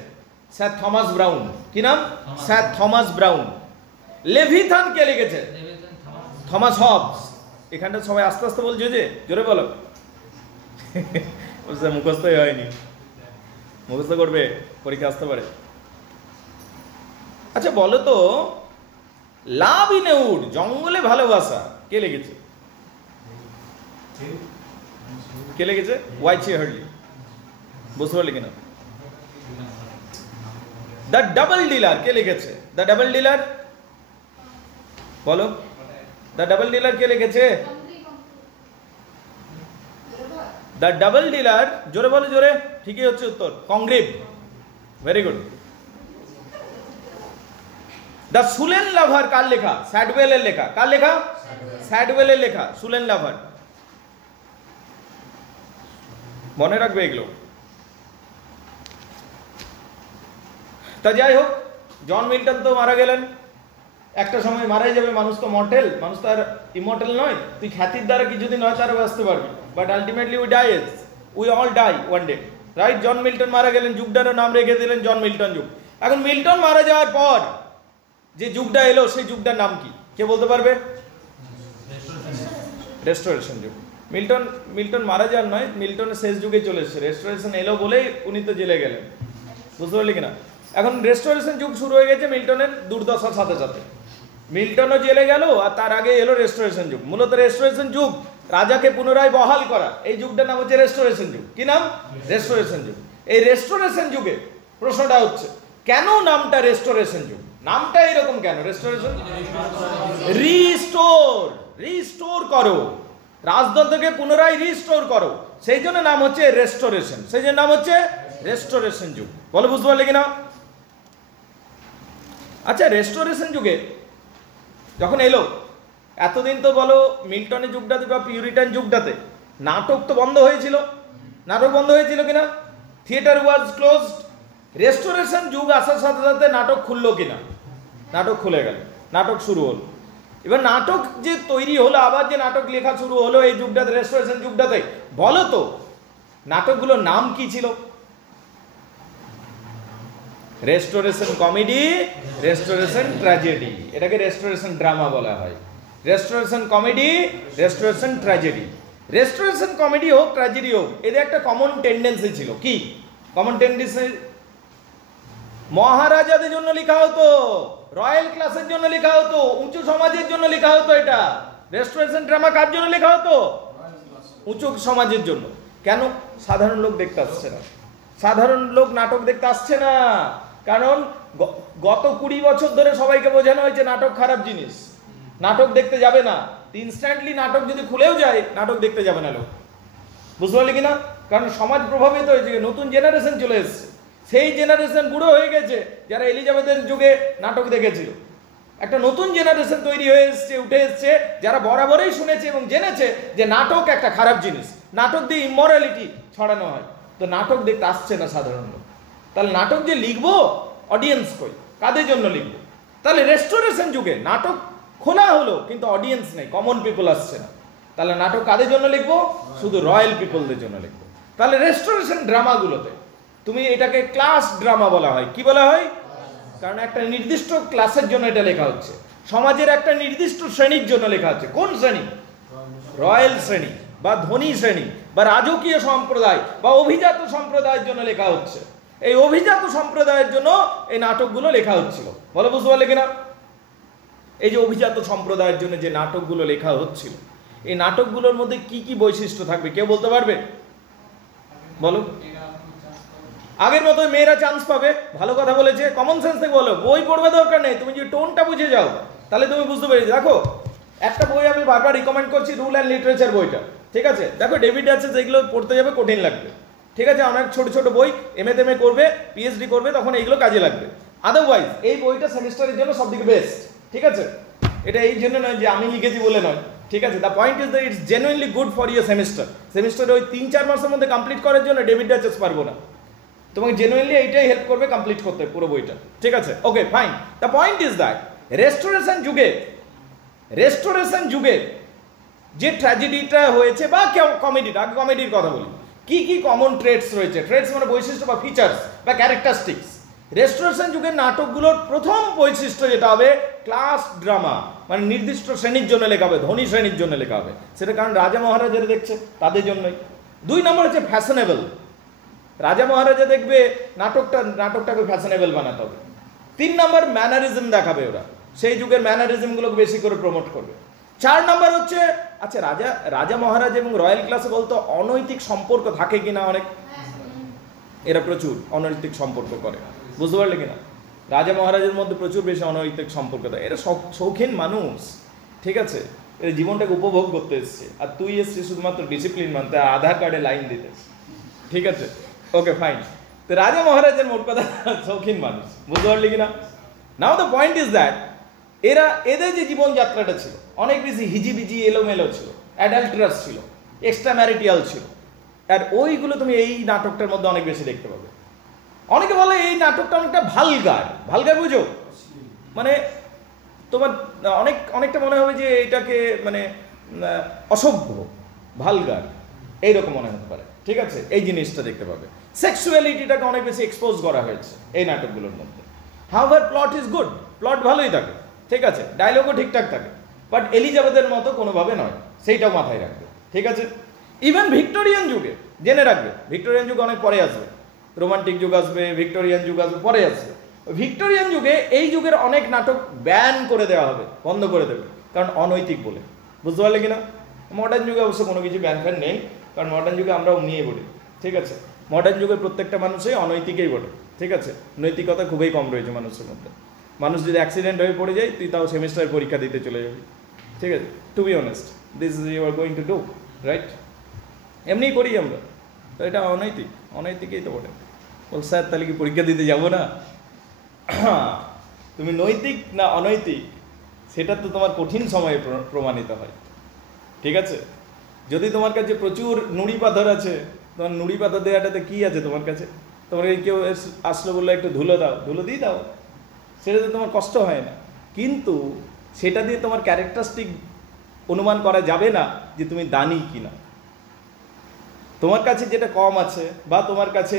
Sir Thomas Browne. কি নাম? Sir Thomas Browne. লেভিথান কে লিখেছে? Thomas Hobbes. এখানটা সবাই আস্তে আস্তে বলছে যে, জোরে বলো। মুখস্থই হয়নি, মুখস্থ করবে, পরীক্ষা আসতে পারে। আচ্ছা বলো তো, লাভ ইন এ উড, জঙ্গলে ভালোবাসা, কে লিখেছে? কে লিখেছে? ওয়াইচি হার্ডলি। বুঝতে পারলে কিনা? দ্য ডাবল ডিলার কে লিখেছে? দ্য ডাবল ডিলার বলো, দ্য ডাবল ডিলার কে লিখেছে? দ্য ডাবল ডিলার, জোরে বলো, জোরে, ঠিকই হচ্ছে উত্তর, Congreve. Very good. The Sullen Lover কার লেখা? স্যাডওয়েলের লেখা। কার লেখা? স্যাডওয়েলের লেখা, সুলেন লাভার। মনে রাখবে এগুলো। তা যাই হোক, জন মিল্টন তো মারা গেলেন, একটা সময় মারাই যাবে, মানুষ তো মর্টেল, মানুষ তো আর ইমর্টেল নয়। তুই খ্যাতির দ্বারা কিছুদিন হয়তো আরো বাঁচতে পারবি, but ultimately we dies, we all die one day, right? John Milton মারা গেলেন, যুগটারও নাম রেখে দিলেন জন মিল্টন যুগ। এখন মিল্টন মারা যাওয়ার পর যে যুগটা এলো, সেই যুগটার নাম কি? কে বলতে পারবে? রেস্টোরেশন যুগ। মিল্টন মারা যান নয়, মিল্টনের শেষ যুগে চলে এসেছে। রেস্টোরেশন এলো বলেই উনি তো জেলে গেলেন। বুঝতে পারলি কিনা? এখন রেস্টোরেশন যুগ শুরু হয়ে গেছে মিল্টনের দুর্দশার সাথে সাথে। মিল্টনও জেলে গেল, আর তার আগে এলো রেস্টোরেশন যুগ। মূলত রেস্টোরেশন যুগ, রাজাকে পুনরায় বহাল করা, এই যুগটার নাম হচ্ছে রেস্টোরেশন যুগ। কি নাম? রেস্টোরেশন যুগ। এই রেস্টোরেশন যুগে প্রশ্নটা হচ্ছে, কেন নামটা রেস্টোরেশন যুগ? নামটা এরকম কেন? রেস্টোরেশন, রিস্টোর করো, রাজতন্ত্রকে পুনরায় রিস্টোর করো, সেই জন্য নাম হচ্ছে রেস্টোরেশন, সেই জন্য নাম হচ্ছে রেস্টোরেশন যুগ। বলো, বুঝতে পারলে কিনা? আচ্ছা, রেস্টোরেশন যুগে যখন এলো, এতদিন তো বলো মিল্টনের যুগটাতে বা পিউরিটান যুগটাতে নাটক তো বন্ধ হয়েছিল, নাটক বন্ধ হয়েছিল কিনা? Theatre was closed. রেস্টোরেশন যুগ আসার সাথে সাথে নাটক খুললো কিনা? নাটক খুলে গেল, নাটক শুরু হলো। এবার নাটক যে তৈরি হলো, আবার যে নাটক লেখা শুরু হলো এই যুগটাতে, রেস্টোরেশন যুগটাতে, বলো তো নাটকগুলোর নাম কি ছিল? রেস্টোরেশন কমেডি, রেস্টোরেশন ট্র্যাজেডি, এটাকে রেস্টোরেশন ড্রামা বলা হয়। Restoration comedy, restoration tragedy. Restoration comedy হোক, ট্র্যাজেডি হোক, এদের একটা কমন টেন্ডেন্সি ছিল। কি কমন টেন্ডেন্সি? মহারাজাদের জন্য লেখা হতো, রয়্যাল ক্লাসের জন্য লেখা হতো, উঁচু সমাজের জন্য লেখা হতো। এটা রেস্টোরেশন ড্রামা কার জন্য লেখা হতো? উঁচু সমাজের জন্য। কেন? সাধারণ লোক দেখতে আসছে না, সাধারণ লোক নাটক দেখতে আসছে না, কারণ গত 20 বছর ধরে সবাইকে বোঝানো হয়েছে নাটক খারাপ জিনিস, নাটক দেখতে যাবে না। ইনস্ট্যান্টলি নাটক যদি খুলেও যায়, নাটক দেখতে যাবে না লোক। বুঝতে পারলি কিনা? কারণ সমাজ প্রভাবিত হয়েছে, নতুন জেনারেশন চলে এসছে, সেই জেনারেশন বুড়ো হয়ে গেছে যারা এলিজাবেথের যুগে নাটক দেখেছিল। একটা নতুন জেনারেশন তৈরি হয়ে এসছে, উঠে এসছে, যারা বরাবরই শুনেছে এবং জেনেছে যে নাটক একটা খারাপ জিনিস, নাটক দিয়ে ইমোরালিটি ছড়ানো হয়। তো নাটক দেখতে আসছে না সাধারণ লোক। তাহলে নাটক যে লিখবো, অডিয়েন্স কই, কাদের জন্য লিখবো? তাহলে রেস্টোরেশন যুগে নাটক খোলা হলো, কিন্তু অডিয়েন্স নেই, কমন পিপল আসছে না। তাহলে নাটক কাদের জন্য লিখবো? শুধু রয়্যাল পিপলদের জন্য লিখবো। তাহলে রেস্টোরেশন ড্রামাগুলোতে তুমি এটাকে ক্লাস ড্রামা বলা হয়। কি বলা হয়? কারণ একটা নির্দিষ্ট ক্লাসের জন্য এটা লেখা হচ্ছে, সমাজের একটা নির্দিষ্ট শ্রেণীর জন্য লেখা হচ্ছে। কোন শ্রেণী? রয়্যাল শ্রেণী বা ধনী শ্রেণী বা রাজকীয় সম্প্রদায় বা অভিজাত সম্প্রদায়ের জন্য লেখা হচ্ছে। এই অভিজাত সম্প্রদায়ের জন্য এই নাটকগুলো লেখা হচ্ছিল। বলো, বুঝতে পারলে কিনা? এই যে অভিজাত সম্প্রদায়ের জন্য যে নাটকগুলো লেখা হচ্ছিল, এই নাটকগুলোর মধ্যে কি কি বৈশিষ্ট্য থাকবে কেউ বলতে পারবে? বলো। আগের মতো মেয়েরা চান্স পাবে, ভালো কথা বলেছে, কমন সেন্স থেকে বলো, বই পড়বে দরকার নেই, তুমি যে টোনটা বুঝে যাও তাহলে তুমি বুঝতে পেরেছি। দেখো, একটা বই আমি বারবার রিকমেন্ড করছি, রুল অ্যান্ড লিটারেচার বইটা, ঠিক আছে? দেখো, ডেভিড আছে, যেগুলো পড়তে যাবে কঠিন লাগবে, ঠিক আছে? অনেক ছোট ছোট বই, এমএ করবে, পিএইচডি করবে, তখন এইগুলো কাজে লাগবে। আদারওয়াইজ এই বইটা সেমিস্টারের জন্য সবথেকে বেস্ট, ঠিক আছে? এটা এই জন্য নয় যে আমি লিখেছি বলে নয়, ঠিক আছে? The point is that it's genuinely good for your সেমিস্টারে ওই 3-4 মাসের মধ্যে কমপ্লিট করার জন্য ডেভিড ডাচেস পারবো না, তোমাকে জেনুইনলি এইটাই হেল্প করবে কমপ্লিট করতে পুরো বইটা, ঠিক আছে? Okay, fine. The point is that restoration যুগে যে ট্র্যাজেডিটা হয়েছে বা কমেডিটা, আগে কমেডির কথা বলি, কি কি কমন ট্রেটস রয়েছে, ট্রেটস মানে বৈশিষ্ট্য বা ফিচার্স বা ক্যারেক্টারিস্টিক্স। রেস্টোরেশন যুগের নাটকগুলোর প্রথম বৈশিষ্ট্য যেটা হবে ক্লাস ড্রামা, মানে নির্দিষ্ট শ্রেণীর জন্য লেখা হবে, ধনী শ্রেণীর জন্য লেখা হবে, সেটা কারণ রাজা মহারাজারা দেখছে তাদের জন্যই। 2 নম্বর হচ্ছে ফ্যাশনেবল, রাজা মহারাজা দেখবে নাটকটাকে ফ্যাশনেবল বানাতে হবে। 3 নম্বর ম্যানারিজম দেখাবে, ওরা সেই যুগের ম্যানারিজমগুলোকে বেশি করে প্রমোট করবে। 4 নম্বর হচ্ছে আচ্ছা রাজা মহারাজ এবং রয়্যাল ক্লাসে বলতো অনৈতিক সম্পর্ক থাকে কিনা, অনেক এরা প্রচুর অনৈতিক সম্পর্ক করে, বুঝতে পারলে কিনা? রাজা মহারাজের মধ্যে প্রচুর বেশি অনৈতিক সম্পর্ক থাকে, এরা শৌখিন মানুষ, ঠিক আছে, এরা জীবনটাকে উপভোগ করতে এসছে, আর তুই এসছিস শুধুমাত্র ডিসিপ্লিন মানতে, আধার কার্ডে লাইন দিতে, ঠিক আছে, ওকে ফাইন। তো রাজা মহারাজের মোট কথা শৌখিন মানুষ, বুঝতে পারলি কিনা? Now the point is that এদের যে জীবনযাত্রাটা ছিল অনেক বেশি হিজিবিজি এলোমেলো ছিল, অ্যাডাল্টারাস ছিল, এক্সট্রা ম্যারিটাল ছিল, আর ওইগুলো তুমি এই নাটকটার মধ্যে অনেক বেশি দেখতে পাবে। অনেকে বলে এই নাটকটা অনেকটা ভালগার বুঝো, মানে তোমার অনেকটা মনে হবে যে এটাকে মানে অসভ্য, ভালগার এইরকম মনে হতে পারে, ঠিক আছে, এই জিনিসটা দেখতে পাবে। সেক্সুয়ালিটিটাকে অনেক বেশি এক্সপোজ করা হয়েছে এই নাটকগুলোর মধ্যে। However plot is good, plot ভালোই থাকে, ঠিক আছে, ডায়লগও ঠিকঠাক থাকে, বাট এলিজাবেথের মতো কোনোভাবে নয়, সেইটাও মাথায় রাখবে, ঠিক আছে। ইভেন ভিক্টোরিয়ান যুগে জেনে রাখবে, ভিক্টোরিয়ান যুগ অনেক পরে আসবে, রোমান্টিক যুগ আসবে, ভিক্টোরিয়ান যুগ আসবে, পরে আসবে। ভিক্টোরিয়ান যুগে এই যুগের অনেক নাটক ব্যান করে দেওয়া হবে, বন্ধ করে দেবে, কারণ অনৈতিক বলে, বুঝতে পারলে কিনা? মডার্ন যুগে অবশ্য কোনো কিছু ব্যান ফ্যান নেই, কারণ মডার্ন যুগে আমরাও নিয়ে বলি, ঠিক আছে, মডার্ন যুগের প্রত্যেকটা মানুষই অনৈতিকই বলে, ঠিক আছে, নৈতিকতা খুবই কম রয়েছে মানুষের মধ্যে। মানুষ যদি অ্যাক্সিডেন্ট হয়ে পড়ে যায়, তুই তাও সেমিস্টারের পরীক্ষা দিতে চলে যাবি, ঠিক আছে, to be honest, this is you are going to do, right? এমনিই করি আমরা, তো এটা অনৈতিকই তো বটে। বল স্যার তাহলে কি পরীক্ষা দিতে যাবো না? তুমি নৈতিক না অনৈতিক সেটা তো তোমার কঠিন সময়ে প্রমাণিত হয়, ঠিক আছে। যদি তোমার কাছে প্রচুর নুড়ি পাথর আছে, তোমার নুড়ি পাথর দেওয়াটাতে কী আছে তোমার কাছে? তোমার কেউ আসলো বললো একটু ধুলো দাও, ধুলো দিয়ে দাও, সেটাতে তোমার কষ্ট হয় না, কিন্তু সেটা দিয়ে তোমার ক্যারেক্টারিস্টিক অনুমান করা যাবে না যে তুমি দানি কিনা। তোমার কাছে যেটা কম আছে বা তোমার কাছে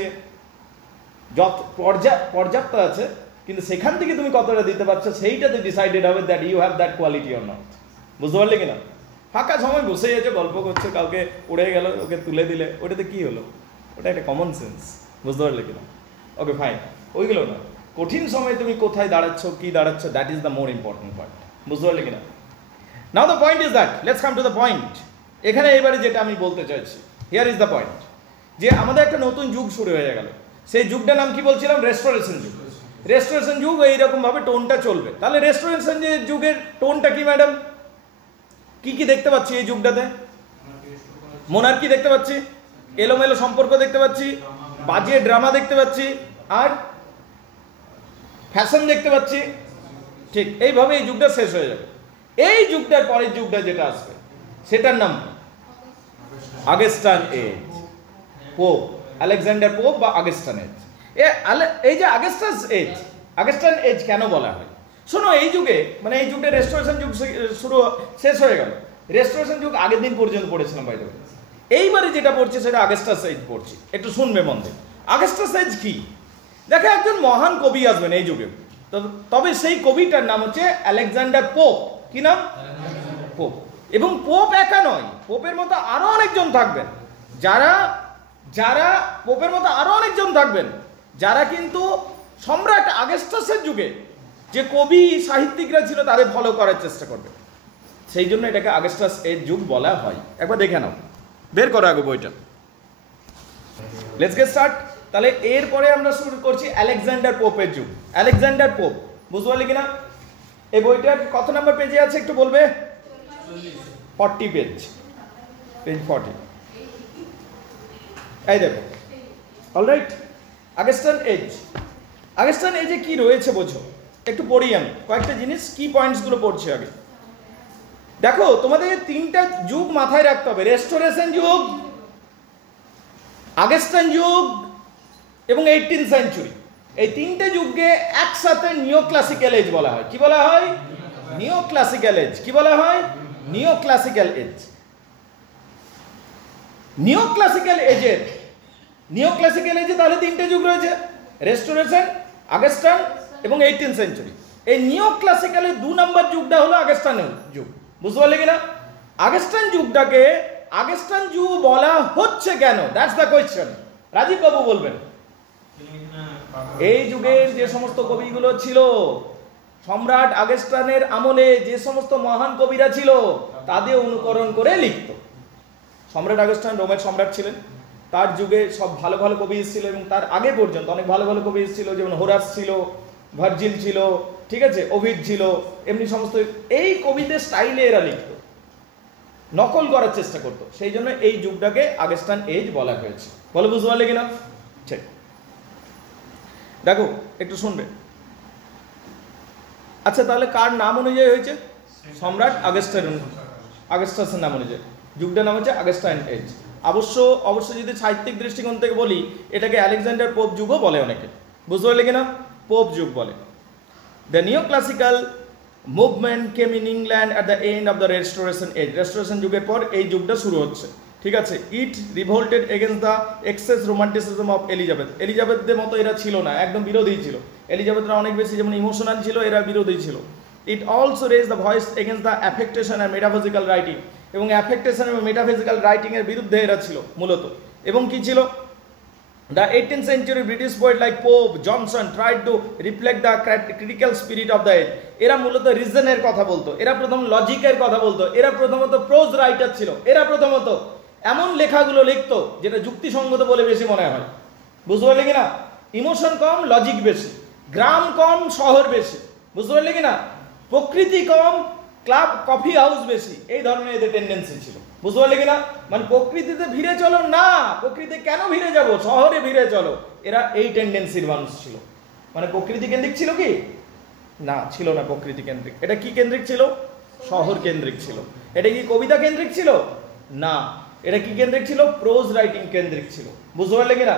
পর্যাপ্ত আছে, কিন্তু সেখান থেকে তুমি কতটা দিতে পারছো সেইটাতে ডিসাইডেড হবে that you have that quality or not, বুঝতে পারলে কিনা? ফাঁকা সময় বসে আছে, গল্প করছে, কাউকে উড়ে গেল, ওকে তুলে দিলে, ওটাতে কি হলো? ওটা একটা কমন সেন্স, বুঝতে পারলে কিনা? ওকে ফাইন, ওইগুলো না, কঠিন সময় তুমি কোথায় দাঁড়াচ্ছ, কি দাঁড়াচ্ছ, that is the more important point, বুঝতে পারলে কিনা? Now the point is that, let's come to the point. এখানে এবারে যেটা আমি বলতে চাইছি, হিয়ার ইজ দ্য পয়েন্ট, যে আমাদের একটা নতুন যুগ শুরু হয়ে গেল, সেই যুগটার নাম কি বলছিলাম? রেস্টোরেশন যুগ। রেস্টোরেশন যুগ এইরকম ভাবে টোনটা চলবে। তাহলে রেস্টোরেশন যে যুগের টোনটা কি ম্যাডাম? কি কি দেখতে পাচ্ছি এই যুগটাতে? মোনার্কি দেখতে পাচ্ছি, এলোমেলো সম্পর্ক দেখতে পাচ্ছি, বাজে ড্রামা দেখতে পাচ্ছি, আর ফ্যাশন দেখতে পাচ্ছি, ঠিক এইভাবে এই যুগটা শেষ হয়ে যাবে। এই যুগটার পরের যুগটা যেটা আসবে সেটার নাম আগস্টান এজ, পোপ আলেকজান্ডার পোপ বা আগস্টান এজ। এই যে আগস্টান এজ কেন বলা হয়? শোনো, এই যুগে মানে এই যুগটা রেস্টোরেশন যুগ শেষ হয়ে গেল, রেস্টোরেশন যুগ আগের দিন পর্যন্ত পড়েছিলাম বাইরে। এইবারে যেটা পড়ছে সেটা আগস্টাস এজ পড়ছি, একটু শুনবে মন দিয়ে। আগস্টাস এজ কি? দেখো, একজন মহান কবি আসবেন এই যুগে, তবে সেই কবিটার নাম হচ্ছে আলেকজান্ডার পোপ। কি নাম? পোপ। এবং পোপ একা নয়, পোপের মতো আরো অনেকজন থাকবেন, যারা পোপের মতো আরো অনেকজন থাকবেন, যারা কিন্তু সম্রাট আগস্টাসের যুগে যে কবি সাহিত্যিকরা ছিল তাদের ফলো করার চেষ্টা করবে। সেই জন্য এটাকে আগস্টাস এজ যুগ বলা হয়। একবার দেখে নাও, বের করো আগে বইটা। Let's get start. তাহলে এরপরে আমরা শুরু করছি আলেকজান্ডার পোপের যুগ। আলেকজান্ডার পোপ, বুঝতে পারলি কিনা? এই বইটার কত নাম্বার পেজে আছে একটু বলবে? 40 পেজ, পেজ 40। এই দেখো, অলরাইট, আগস্টান এজ। আগস্টান এজে কি রয়েছে বোঝো, একটু পড়ি আমি কয়েকটা জিনিস, কি পয়েন্টসগুলো পড়ছি আগে। দেখো, তোমাদের 3টা যুগ মাথায় রাখতে হবে: রেস্টোরেশন যুগ, আগস্টান যুগ এবং 18th সেঞ্চুরি। এই 3টে যুগকে একসাথে নিও ক্লাসিক্যাল এজ বলা হয়। কি বলা হয়? নিও ক্লাসিক্যাল এজ। কি বলা হয়? নিও ক্লাসিক্যাল এজ। নিও ক্লাসিক্যাল এজের নিও ক্লাসিক্যাল এজে তাহলে তিনটে যুগ রয়েছে, রেস্টোরেশন, আগস্টান এবং 18th সেঞ্চুরি। এই নিও ক্লাসিক্যালের 2 নম্বর যুগটা হলো আগস্টানের যুগ, বুঝতে পারলে কিনা? আগস্টান যুগটাকে আগস্টান যুগ বলা হচ্ছে কেন, দ্যাটস দ্য কোয়েশ্চেন। রাজীব বাবু বলবেন। এই যুগের যে সমস্ত কবিগুলো ছিল, সম্রাট আগস্টানের আমলে যে সমস্ত মহান কবিরা ছিল তাদের অনুকরণ করে লিখত। সম্রাট আগস্টান রোমের সম্রাট ছিলেন, তার যুগে সব ভালো ভালো কবি এসেছিল এবং তার আগে পর্যন্ত অনেক ভালো ভালো কবি এসেছিল, যেমন হোরাস ছিল, ভার্জিল ছিল, ঠিক আছে, ওভিড ছিল, এমনি সমস্ত এই কবিদের স্টাইলে এরা লিখত, নকল করার চেষ্টা করতো। সেই জন্য এই যুগটাকে আগস্টান এজ বলা হয়েছে। বলো বুঝতে পারলে কিনা? ঠিক, দেখো একটু শুনবে। আচ্ছা, তাহলে কার নাম অনুযায়ী হয়েছে? সম্রাট আগস্টাসের নাম অনুযায়ী যুগটার নাম হচ্ছে আগস্টাইন এজ। অবশ্য যদি সাহিত্যিক দৃষ্টিকোণ থেকে বলি, এটাকে আলেকজান্ডার পোপ যুগও বলে অনেকে, বুঝতে পারলে কিনা? পোপ যুগ বলে। The neo classical movement came in England at the end of the restoration age. Restoration যুগের পর এই যুগটা শুরু হচ্ছে, ঠিক আছে। It revolted against the excess romanticism of Elizabeth. এলিজাবেথদের মতো এরা ছিল না, একদম বিরোধী ছিল। এলিজাবেথরা অনেক বেশি যেমন ইমোশনাল ছিল, এরা বিরোধী ছিল। It also raise the voice against the affectation and metaphysical writing. এবং অ্যাফেক্টেশন এবং মেটাফিজিক্যাল রাইটিংয়ের বিরুদ্ধে এরা ছিল মূলত। এবং কি ছিল? The 18th century British poet like Pope Johnson tried to reflect the critical spirit of the age. এরা মূলত রিজনের কথা বলতো, এরা প্রথম লজিকের কথা বলতো, এরা প্রথমত প্রোজ রাইটার ছিল, এরা প্রথমত এমন লেখাগুলো লিখতো যেটা যুক্তিসঙ্গত বলে বেশি মনে হয়, বুঝতে পারলে কিনা? ইমোশন কম, লজিক বেশি, গ্রাম কম, শহর বেশি, বুঝতে পারলে কিনা? প্রকৃতি কম, ক্লাব কফি হাউস বেশি, এই ধরনের এদের টেন্ডেন্সি ছিল, বুঝতে পারলে কিনা? মানে প্রকৃতিতে ভিড়ে চলো না, প্রকৃতিতে কেন ভিড়ে যাব, শহরে ভিড়ে চলো, এরা এই টেন্ডেন্সির মানুষ ছিল। মানে প্রকৃতি কেন্দ্রিক ছিল কি না? ছিল না প্রকৃতি কেন্দ্রিক। এটা কি কেন্দ্রিক ছিল? শহর কেন্দ্রিক ছিল। এটা কি কবিতা কেন্দ্রিক ছিল? না, এটা কি কেন্দ্রিক ছিল? প্রোজ রাইটিং কেন্দ্রিক ছিল, বুঝতে পারলে কিনা?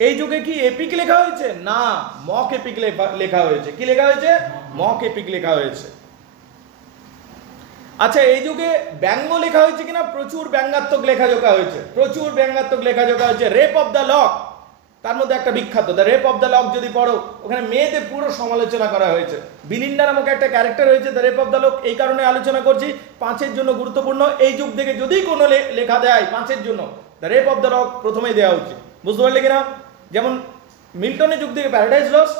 এই যুগে কি এপিক লেখা হয়েছে? না, মক এপিক লেখা হয়েছে। কি লেখা হয়েছে? মক এপিক লেখা হয়েছে। আচ্ছা, এই যুগে ব্যঙ্গ লেখা হয়েছে কিনা? প্রচুর ব্যঙ্গাত্মক লেখাজোখা হয়েছে, প্রচুর ব্যঙ্গাত্মক লেখাজোখা হয়েছে। রেপ অফ দ্য লক তার মধ্যে একটা বিখ্যাত, the rape of the lock যদি পড়ো, ওখানে মেয়েদের পুরো সমালোচনা করা হয়েছে। বিলিন্ডা নামক একটা ক্যারেক্টার হয়েছে the rape of the lock. এই কারণে আলোচনা করছি, 5-এর জন্য গুরুত্বপূর্ণ। এই যুগ থেকে যদি কোনো লেখা দেয় 5-এর জন্য, the rape of the lock প্রথমেই দেওয়া উচিত, বুঝতে পারলে কিনা? যেমন মিল্টনের যুগ থেকে প্যারাডাইস লস্ট,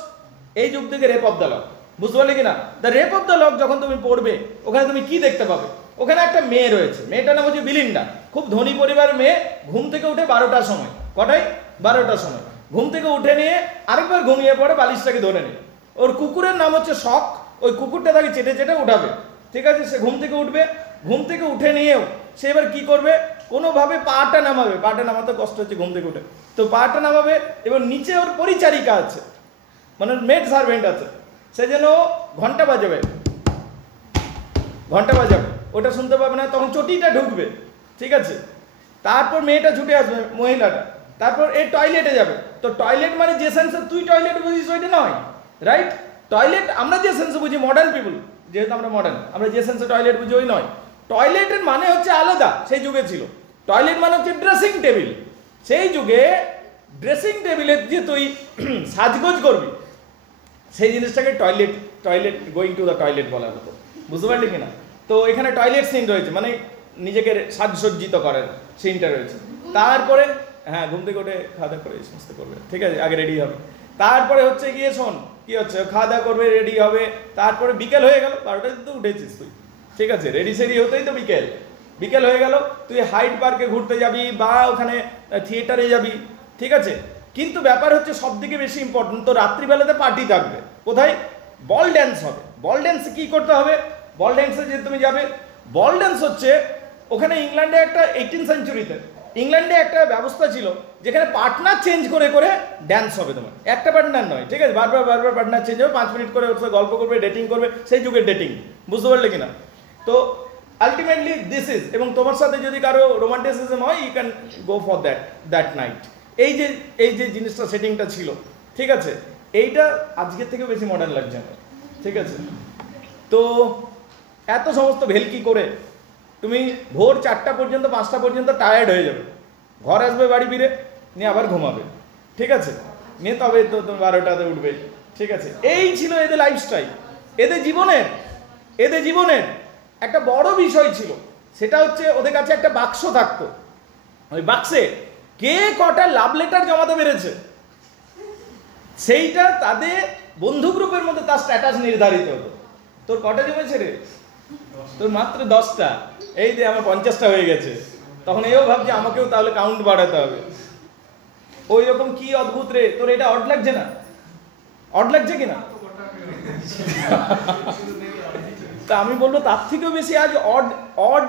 এই যুগ থেকে রেপ অফ দ্য লক, বুঝতে পারলে কিনা? The rape of the lock যখন তুমি পড়বে, ওখানে তুমি কি দেখতে পাবে? ওখানে একটা মেয়ে রয়েছে, মেয়েটার নাম হচ্ছে বিলিন্ডা, খুব ধনী পরিবারের মেয়ে। ঘুম থেকে উঠে 12টার সময়, কটায়? 12টার সময় ঘুম থেকে উঠে নিয়ে আরেকবার ঘুমিয়ে পড়ে, বালিশটাকে ধরে নিয়ে। ওর কুকুরের নাম হচ্ছে শখ, ওই কুকুরটা তাকে চেটে চেটে উঠাবে, ঠিক আছে? সে ঘুম থেকে উঠবে, ঘুম থেকে উঠে নিয়েও সে এবার কি করবে? কোনোভাবে পাটা নামাবে, পাটা নামাতে কষ্ট হচ্ছে ঘুম থেকে উঠে, তো পাটা নামাবে। এবং নিচে ওর পরিচারিকা আছে, মানে মেড সার্ভেন্ট আছে, সে যেন ঘন্টা বাজাবে, ঘন্টা বাজাবে, ওটা শুনতে পাবে না, তখন চটিটা ঢুকবে, ঠিক আছে? তারপর মেয়েটা ছুটে আসবে, মহিলাটা, তারপর এই টয়লেটে যাবে। তো টয়লেট মানে যে সেন্সে তুই টয়লেট বুঝিস ওইটা নয়, রাইট? টয়লেট আমরা যে সেন্সে বুঝি, মডার্ন পিপুল যেহেতু আমরা মডার্ন, আমরা যে সেন্সে টয়লেট বুঝি ওই নয়। টয়লেটের মানে হচ্ছে আলাদা, সেই যুগে ছিল। টয়লেট মানে হচ্ছে ড্রেসিং টেবিল। সেই যুগে ড্রেসিং টেবিলের যে তুই সাজগোজ করবি, সেই জিনিসটাকে toilet going to the toilet বলা হতো, বুঝতে পারলি কিনা? তো এখানে টয়লেট সিন রয়েছে, মানে নিজেকে সাজসজ্জিত করার সিনটা রয়েছে। তারপরে হ্যাঁ, ঘুম থেকে উঠে খাওয়া দাওয়া করে এই সমস্ত করবে, ঠিক আছে? আগে রেডি হবে, তারপরে হচ্ছে গিয়ে শোন কি হচ্ছে, খাওয়া দাওয়া করবে, রেডি হবে, তারপরে বিকেল হয়ে গেল, 12টায় তো উঠেছিস তুই, ঠিক আছে? রেডি সেডি হতেই তো বিকেল হয়ে গেল, তুই হাইড পার্কে ঘুরতে যাবি বা ওখানে থিয়েটারে যাবি, ঠিক আছে? কিন্তু ব্যাপার হচ্ছে সব থেকে বেশি ইম্পর্টেন্ট, তো রাত্রিবেলাতে পার্টি থাকবে। কোথায়? বল ড্যান্স হবে। বল ড্যান্সে কি করতে হবে? বল ড্যান্সে যে তুমি যাবে, বল ড্যান্স হচ্ছে ওখানে ইংল্যান্ডে একটা 18th সেঞ্চুরিতে ইংল্যান্ডে একটা ব্যবস্থা ছিল যেখানে পার্টনার চেঞ্জ করে করে ড্যান্স হবে। তোমার একটা পার্টনার নয়, ঠিক আছে? বারবার পার্টনার চেঞ্জ হবে, 5 মিনিট করে ওর সাথে গল্প করবে, ডেটিং করবে, সেই যুগের ডেটিং, বুঝতে পারলে কিনা? তো আলটিমেটলি দিস ইজ, এবং তোমার সাথে যদি কারো রোমান্টিসিজম হয়, you can go for that night. এই যে জিনিসটা সেটিংটা ছিল, ঠিক আছে? এইটা আজকের থেকে বেশি মডার্ন লাগছে আমার, ঠিক আছে? তো এত সমস্ত ভেলকি করে তুমি ভোর 4টা পর্যন্ত 5টা পর্যন্ত টায়ার্ড হয়ে যাবে, ঘর আসবে বাড়ি ফিরে, নিয়ে আবার ঘুমাবে, ঠিক আছে, নিয়ে তবে তো 12টাতে উঠবে, ঠিক আছে। এই ছিল এদের লাইফস্টাইল। এদের জীবনের একটা বড় বিষয় ছিল, সেটা হচ্ছে ওদের কাছে একটা বাক্স থাকতো, ওই বাক্সে কে কটা লাভ লেটার জমাতে পেরেছে সেইটা তাদের বন্ধু গ্রুপের মধ্যে তার স্ট্যাটাস নির্ধারিত হতো। তোর কটা জমেছে রে? তোর মাত্র 10টা, এই যে আমার 50টা হয়ে গেছে। তখন এও ভাবছে আমাকেও তাহলে কাউন্ট বাড়াতে হবে। ওই রকম কি অদ্ভুত রে, তোর এটা অড লাগছে না? অড লাগছে কিনা? তা আমি বলবো তার থেকেও বেশি আজ অড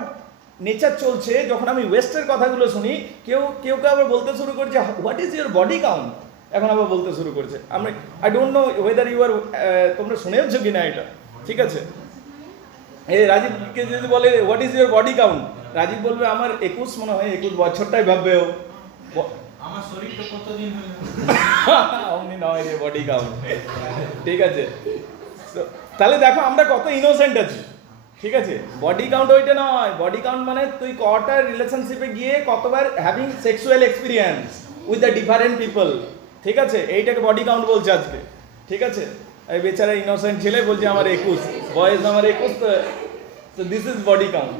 নেচার চলছে। যখন আমি ওয়েস্টের কথাগুলো শুনি, কেউ কেউ আবার বলতে শুরু করছে what is your body count, এখন আবার বলতে শুরু করছে। আমি I don't know whether you are, তোমরা শুনেওছো কিনা এটা, ঠিক আছে। এই রাজীবকে যদি বলে what is your body count, Rajib বলবে আমার 21, মনে হয় 21 বছরটাই ভাববে ও, আমার শরীরটা কতদিন অমনি নয় রে বডি কাউন্ট, ঠিক আছে। তাহলে দেখো আমরা কত ইনোসেন্ট আছি, ঠিক আছে। বডি কাউন্ট ওইটা নয়, বডি কাউন্ট মানে তুই কটা রিলেশনশিপে গিয়ে কতবার having sexual experience with the different people, ঠিক আছে, এইটাকে বডি কাউন্ট বলছে আজকে, ঠিক আছে। এই বেচারা ইনোসেন্ট ছেলে বলছে আমার 21 বয়স, আমার 21, তো দিস ইজ বডি কাউন্ট।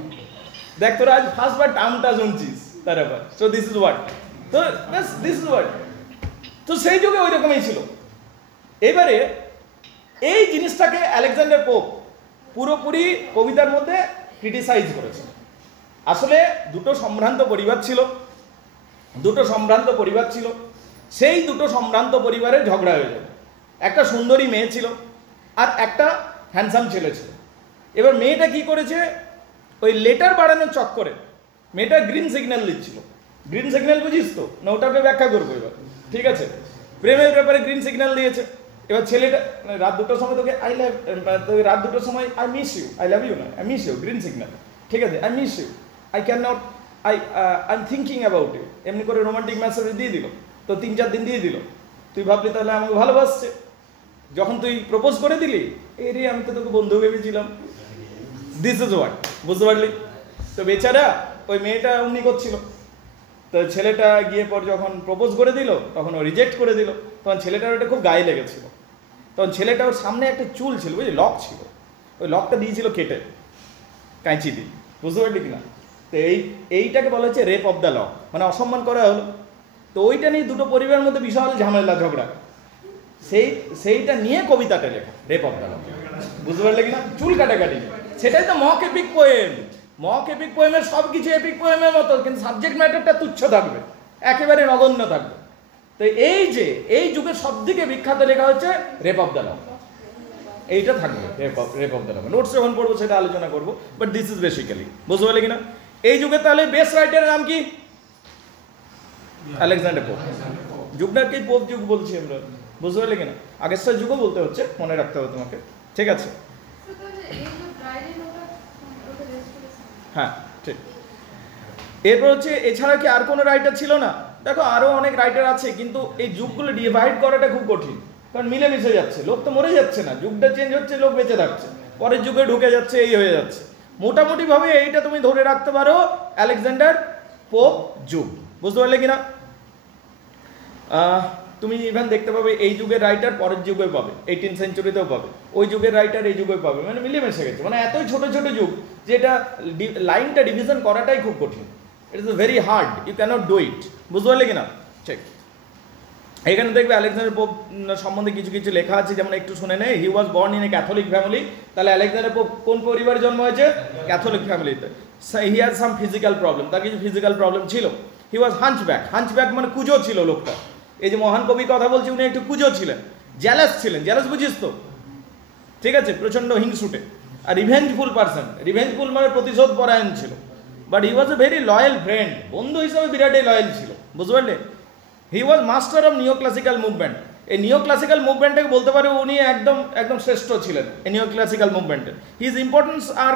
দেখ তোরা আজ ফার্স্ট বার টার্মটা শুনছিস তার ব্যাপার, সো দিস ইজ হোয়াট, তো ব্যাস দিস ইজ হোয়াট। তো সেই যুগে ওই রকমই ছিল। এবারে এই জিনিসটাকে আলেকজান্ডার পোপ পুরোপুরি কবিতার মধ্যে ক্রিটিসাইজ করেছে। আসলে দুটো সম্ভ্রান্ত পরিবার ছিল, সেই দুটো সম্ভ্রান্ত পরিবারের ঝগড়া হয়ে যাবে। একটা সুন্দরী মেয়ে ছিল আর একটা হ্যান্ডসাম ছেলে ছিল। এবার মেয়েটা কি করেছে, ওই লেটার বাড়ানোর চক্করে মেয়েটা গ্রিন সিগন্যাল দিচ্ছিল। গ্রিন সিগন্যাল বুঝিস তো না? ওটাকে ব্যাখ্যা করবো এবার, ঠিক আছে। প্রেমের ব্যাপারে গ্রিন সিগন্যাল দিয়েছে। এবার ছেলেটা রাত 2টার সময় তোকে রাত 2টার সময় I miss you, I love you না, I miss you, green signal, ঠিক আছে, I miss you, I can not, I am thinking about you, এমনি করে রোমান্টিক মেসেজ দিয়ে দিল। তো 3-4 দিন দিয়ে দিল, তুই ভাবলি তাহলে আমাকে ভালোবাসছে। যখন তুই প্রপোজ করে দিলি, এই রে আমি তো তোকে বন্ধু ভেবেছিলাম, দিস ইজ হোয়াট, বুঝতে পারলি? তো বেচারা ওই মেয়েটা অমনি করছিল। তো ছেলেটা গিয়ে পর যখন প্রপোজ করে দিল, তখন ও রিজেক্ট করে দিল। তখন ছেলেটার ওটা খুব গায়ে লেগেছিল। তখন ছেলেটা ওর সামনে একটা চুল ছিল, বুঝলি, লক ছিল, ওই লকটা দিয়েছিল কেটে কাঁচি দিয়ে, বুঝতে পারলি কিনা? তো এইটাকে বলা হচ্ছে রেপ অফ দ্য লক, মানে অসম্মান করা হলো। তো ওইটা নিয়ে দুটো পরিবারের মধ্যে বিশাল ঝামেলা ঝগড়া, সেইটা নিয়ে কবিতাটা লেখা, রেপ অফ দ্য লক, বুঝতে পারলে কিনা? চুল কাটাকাটি, সেটাই তো mock epic poem. Mock epic পোয়েমের সব কিছু এপিক পোয়েমের মতো, কিন্তু সাবজেক্ট ম্যাটারটা তুচ্ছ থাকবে, একেবারে নগণ্য থাকবে। তো এই যুগের সব থেকে বিখ্যাত লেখা হচ্ছে রেপ অফ দ্য লক, এইটা থাকবে rape of the lock. Notes যখন পড়বো সেটা আলোচনা করবো, বাট দিস ইজ বেসিক্যালি, বুঝতে পারলে কিনা? এই যুগে তাহলে বেস্ট রাইটারের নাম কি? Alexander pope. যুগটাকেই পোপ যুগ বলছি আমরা, বুঝতে পারলে কিনা? আগেরটার যুগও বলতে হচ্ছে, মনে রাখতে হবে তোমাকে, ঠিক আছে? হ্যাঁ, ঠিক। এরপর হচ্ছে এছাড়া কি আর কোনো রাইটার ছিল না? দেখো আরও অনেক রাইটার আছে, কিন্তু এই যুগগুলো ডিভাইড করাটা খুব কঠিন, কারণ মিলেমিশে যাচ্ছে, লোক তো মরে যাচ্ছে না, যুগটা চেঞ্জ হচ্ছে, লোক বেঁচে থাকছে, পরের যুগে ঢুকে যাচ্ছে, এই হয়ে যাচ্ছে। মোটামুটিভাবে এইটা তুমি ধরে রাখতে পারো আলেকজান্ডার পোপ যুগ, বুঝতে পারলে কিনা? তুমি ইভেন দেখতে পাবে এই যুগের রাইটার পরের যুগে পাবে, 18th সেঞ্চুরিতেও পাবে, ওই যুগের রাইটার এই যুগে পাবে, মানে মিলেমিশে গেছে। মানে এতই ছোট ছোট যুগ যে এটা লাইনটা ডিভিশন করাটাই খুব কঠিন। It is very hard, you can't do it, বুঝতে পারলে কিনা? ঠিক। এখানে দেখবে আলেকজান্ডার পোপ সম্বন্ধে কিছু কিছু লেখা আছে, যেমন একটু শুনে নেই। He was born in a Catholic family. তাহলে আলেকজান্ডার পোপ কোন পরিবারে জন্ম হয়েছে? ক্যাথলিক ফ্যামিলিতে। He has some physical problem, তার কিছু ফিজিক্যাল প্রবলেম ছিল। হি ওয়াজ হাঞ্চব্যাক মানে কুজো ছিল লোকটা। এই যে মহান কবি কথা বলছি, উনি একটু কুজো ছিলেন, জ্যালাস ছিলেন, জ্যালাস বুঝিস তো, ঠিক আছে, প্রচন্ড হিংসুটে। আর রিভেঞ্জফুল পারসন, রিভেঞ্জফুল মানে প্রতিশোধ পরায়ণ ছিল। But he was a very loyal friend, বন্ধু হিসাবে বিরাটই লয়াল ছিল, বুঝতে পারলে? He was master of neo classical movement. এই নিও ক্লাসিক্যাল মুভমেন্টটাকে বলতে পারে উনি একদম শ্রেষ্ঠ ছিলেন এই নিও ক্লাসিক্যাল মুভমেন্টে। হিজ ইম্পর্টেন্স আর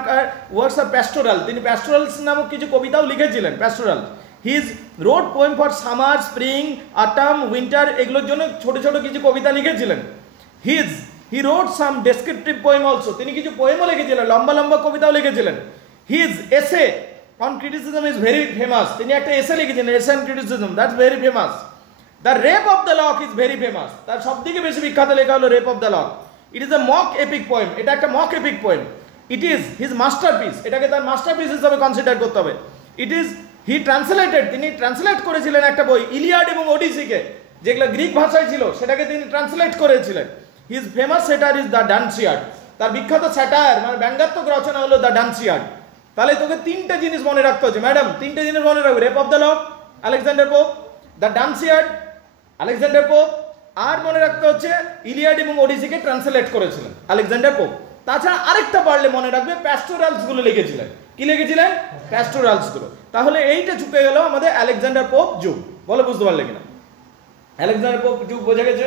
ওয়ার্কস আর প্যাস্টোরাল, তিনি প্যাস্টোরালস নামক কিছু কবিতাও লিখেছিলেন, pastoral. His road poem for summer, spring, autumn, winter, এগুলোর জন্য ছোট ছোট কিছু কবিতা লিখেছিলেন। He wrote some descriptive poem also, তিনি কিছু পোয়েমও লিখেছিলেন, লম্বা লম্বা কবিতাও লিখেছিলেন। His essay on criticism is very famous, তিনি একটা এসে লিখেছিলেন, essay on criticism, that's very famous. The rape of the lock is very famous, তার সব থেকে বেশি বিখ্যাত লেখা হলো rape of the lock. It is a mock epic poem, এটা একটা mock epic poem. It is his masterpiece, এটাকে তার মাস্টারপিস হিসেবে কনসিডার করতে হবে। ইট ইজ হি ট্রান্সলেটেড, তিনি ট্রান্সলেট করেছিলেন একটা বই ইলিয়াড এবং ওডিসিকে, যেগুলো গ্রিক ভাষায় ছিল সেটাকে তিনি ট্রান্সলেট করেছিলেন। His famous satire is the Dunciad, তার বিখ্যাত স্যাটায়ার মানে ব্যঙ্গাত্মক রচনা হলো দ্য ডান্সিয়ার্ড। তাহলে তোকে তিনটে জিনিস মনে রাখতে হচ্ছে ম্যাডাম, তিনটে জিনিস মনে রাখবে, rape of the lock Alexander Pope, the Dunciad Alexander Pope, আর মনে রাখতে হচ্ছে ইলিয়াড এবং ওডিসিকে ট্রান্সলেট করেছিলেন আলেকজান্ডার পোপ। তাছাড়া আরেকটা পারলে মনে রাখবে, প্যাস্টোরালস গুলো লিখেছিলেন। কি লিখেছিলেন? প্যাস্টোরালস গুলো। তাহলে এইটা চুকে গেল আমাদের আলেকজান্ডার পোপ যুগ। বলো বুঝতে পারলে কিনা? আলেকজান্ডার পোপ যুগ বোঝা গেছে।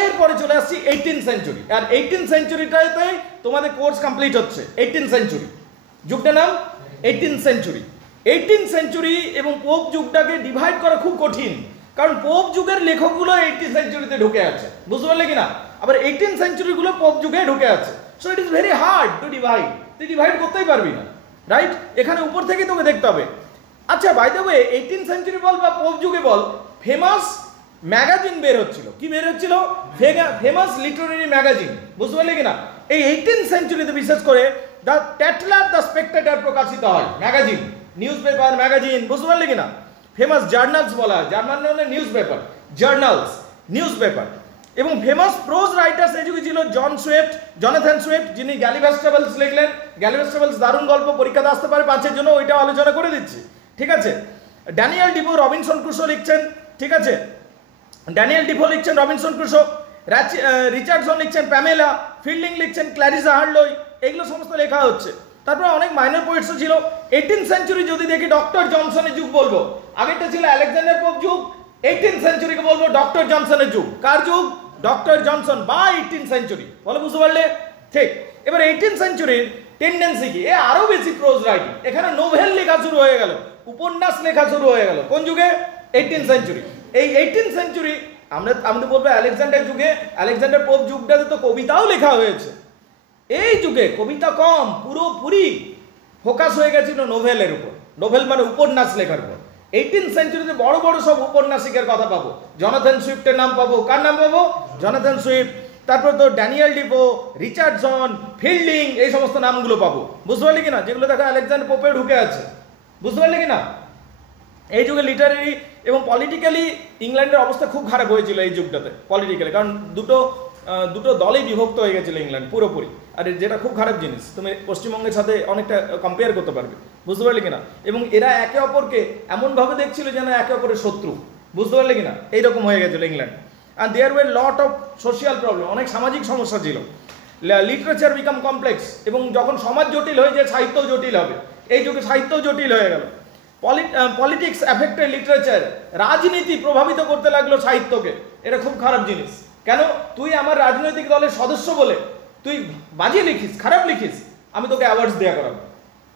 এরপরে চলে আসছি 18th সেঞ্চুরি, আর 18th সেঞ্চুরিটাতে তোমাদের কোর্স কমপ্লিট হচ্ছে। 18th সেঞ্চুরি যুগটার নাম 18th সেঞ্চুরি। 18th সেঞ্চুরি এবং পোপ যুগটাকে ডিভাইড করা খুব কঠিন, কারণ পোপ যুগের লেখকগুলো 18th সেঞ্চুরিতে ঢুকে আছে, বুঝতে পারলে কিনা? আবার 18th সেঞ্চুরি গুলো পোপ যুগে ঢুকে আছে। So it is very hard to divide, তুই ডিভাইড করতেই পারবি না, রাইট? এখানে উপর থেকে তোকে দেখতে হবে। আচ্ছা by the way, 18th century বল বা পোপ যুগে বল, ফেমাস ম্যাগাজিন বের হচ্ছিল। কি বের হচ্ছিল? ফেমাস লিটারেরি ম্যাগাজিন, বুঝতে পারলে কিনা? এই 18th সেঞ্চুরিতে বিশেষ করে দ্য ট্যাটলার, দ্য স্পেক্টেটর প্রকাশিত হয় ম্যাগাজিন, নিউজ পেপার, ম্যাগাজিন, বুঝতে পারলে কিনা? ফেমাস জার্নালস বলা হয়, জার্নাল মানে news paper, journals, news paper. এবং ফেমাস প্রোজ রাইটার্স এই যুগে ছিল জনাথন সুইফট, যিনি গ্যালিভার্স ট্রাভেলস লিখলেন। গ্যালিভার্স ট্রাভেলস দারুণ গল্প, পরীক্ষাতে আসতে পারে 5-এর জন্য, ওইটাও আলোচনা করে দিচ্ছি, ঠিক আছে? ড্যানিয়েল ডিফো রবিনসন ক্রুসো লিখছেন, ঠিক আছে? ড্যানিয়েল ডিফো লিখছেন রবিনসন ক্রুসো, রিচার্ডসন লিখছেন প্যামেলা, ফিল্ডিং লিখছেন ক্ল্যারিসা হার্লোই, এগুলো সমস্ত লেখা হচ্ছে। তারপরে অনেক মাইনর পোয়েটসও ছিল। 18th সেঞ্চুরি যদি দেখি ডক্টর জনসনের যুগ বলবো, আগেরটা ছিল আলেকজান্ডার পোপ যুগ, 18th সেঞ্চুরিকে বলবো ডক্টর জনসনের যুগ। কার যুগ? ডক্টর জনসন বা 18th সেঞ্চুরি। বলো বুঝতে পারলে? ঠিক। এবার 18th সেঞ্চুরির টেন্ডেন্সি কি? আরো বেশি প্রোজ রাইটিং, এখানে নোভেল লেখা শুরু হয়ে গেল, উপন্যাস লেখা শুরু হয়ে গেল। কোন যুগে? 18th century. এই 18th সেঞ্চুরি আমাদের বলবো আলেকজান্ডার যুগে, আলেকজান্ডার পোপ যুগটাতে তো কবিতাও লেখা হয়েছে। এই যুগে কবিতা কম, পুরোপুরি ফোকাস হয়ে গেছিল নোভেলের উপর, নোভেল মানে উপন্যাস লেখার উপর। 18th সেঞ্চুরিতে বড় বড় সব উপন্যাসিকের কথা পাবো, জনাথন সুইফটের নাম পাবো। কার নাম পাবো? Jonathan Swift. তারপর তো ড্যানিয়েল ডিফো, রিচার্ডসন, ফিল্ডিং, এই সমস্ত নামগুলো পাবো, বুঝতে পারলি কিনা? যেগুলো দেখো আলেকজান্ডার পোপে ঢুকে আছে, বুঝতে পারলি কিনা? এই যুগে লিটারেরি এবং পলিটিক্যালি ইংল্যান্ডের অবস্থা খুব খারাপ হয়েছিল এই যুগটাতে, পলিটিক্যালি, কারণ দুটো দলেই বিভক্ত হয়ে গেছিল ইংল্যান্ড পুরোপুরি। আর যেটা খুব খারাপ জিনিস, তুমি পশ্চিমবঙ্গের সাথে অনেকটা কম্পেয়ার করতে পারবে, বুঝতে পারলে কিনা? এবং এরা একে অপরকে এমনভাবে দেখছিল যেন একে অপরের শত্রু, বুঝতে পারলে কিনা? এইরকম হয়ে গেছিল England. And there way lot of social problem, অনেক সামাজিক সমস্যা ছিল। লিটারেচার বিকাম কমপ্লেক্স, এবং যখন সমাজ জটিল হয়ে যায় সাহিত্যও জটিল হবে। এই যুগে সাহিত্যও জটিল হয়ে গেল। পলিটিক্স অ্যাফেক্টেড লিটারেচার, রাজনীতি প্রভাবিত করতে লাগলো সাহিত্যকে। এটা খুব খারাপ জিনিস। কেন? তুই আমার রাজনৈতিক দলের সদস্য বলে তুই বাজে লিখিস, খারাপ লিখিস, আমি তোকে অ্যাওয়ার্ডস দেওয়া করাবো,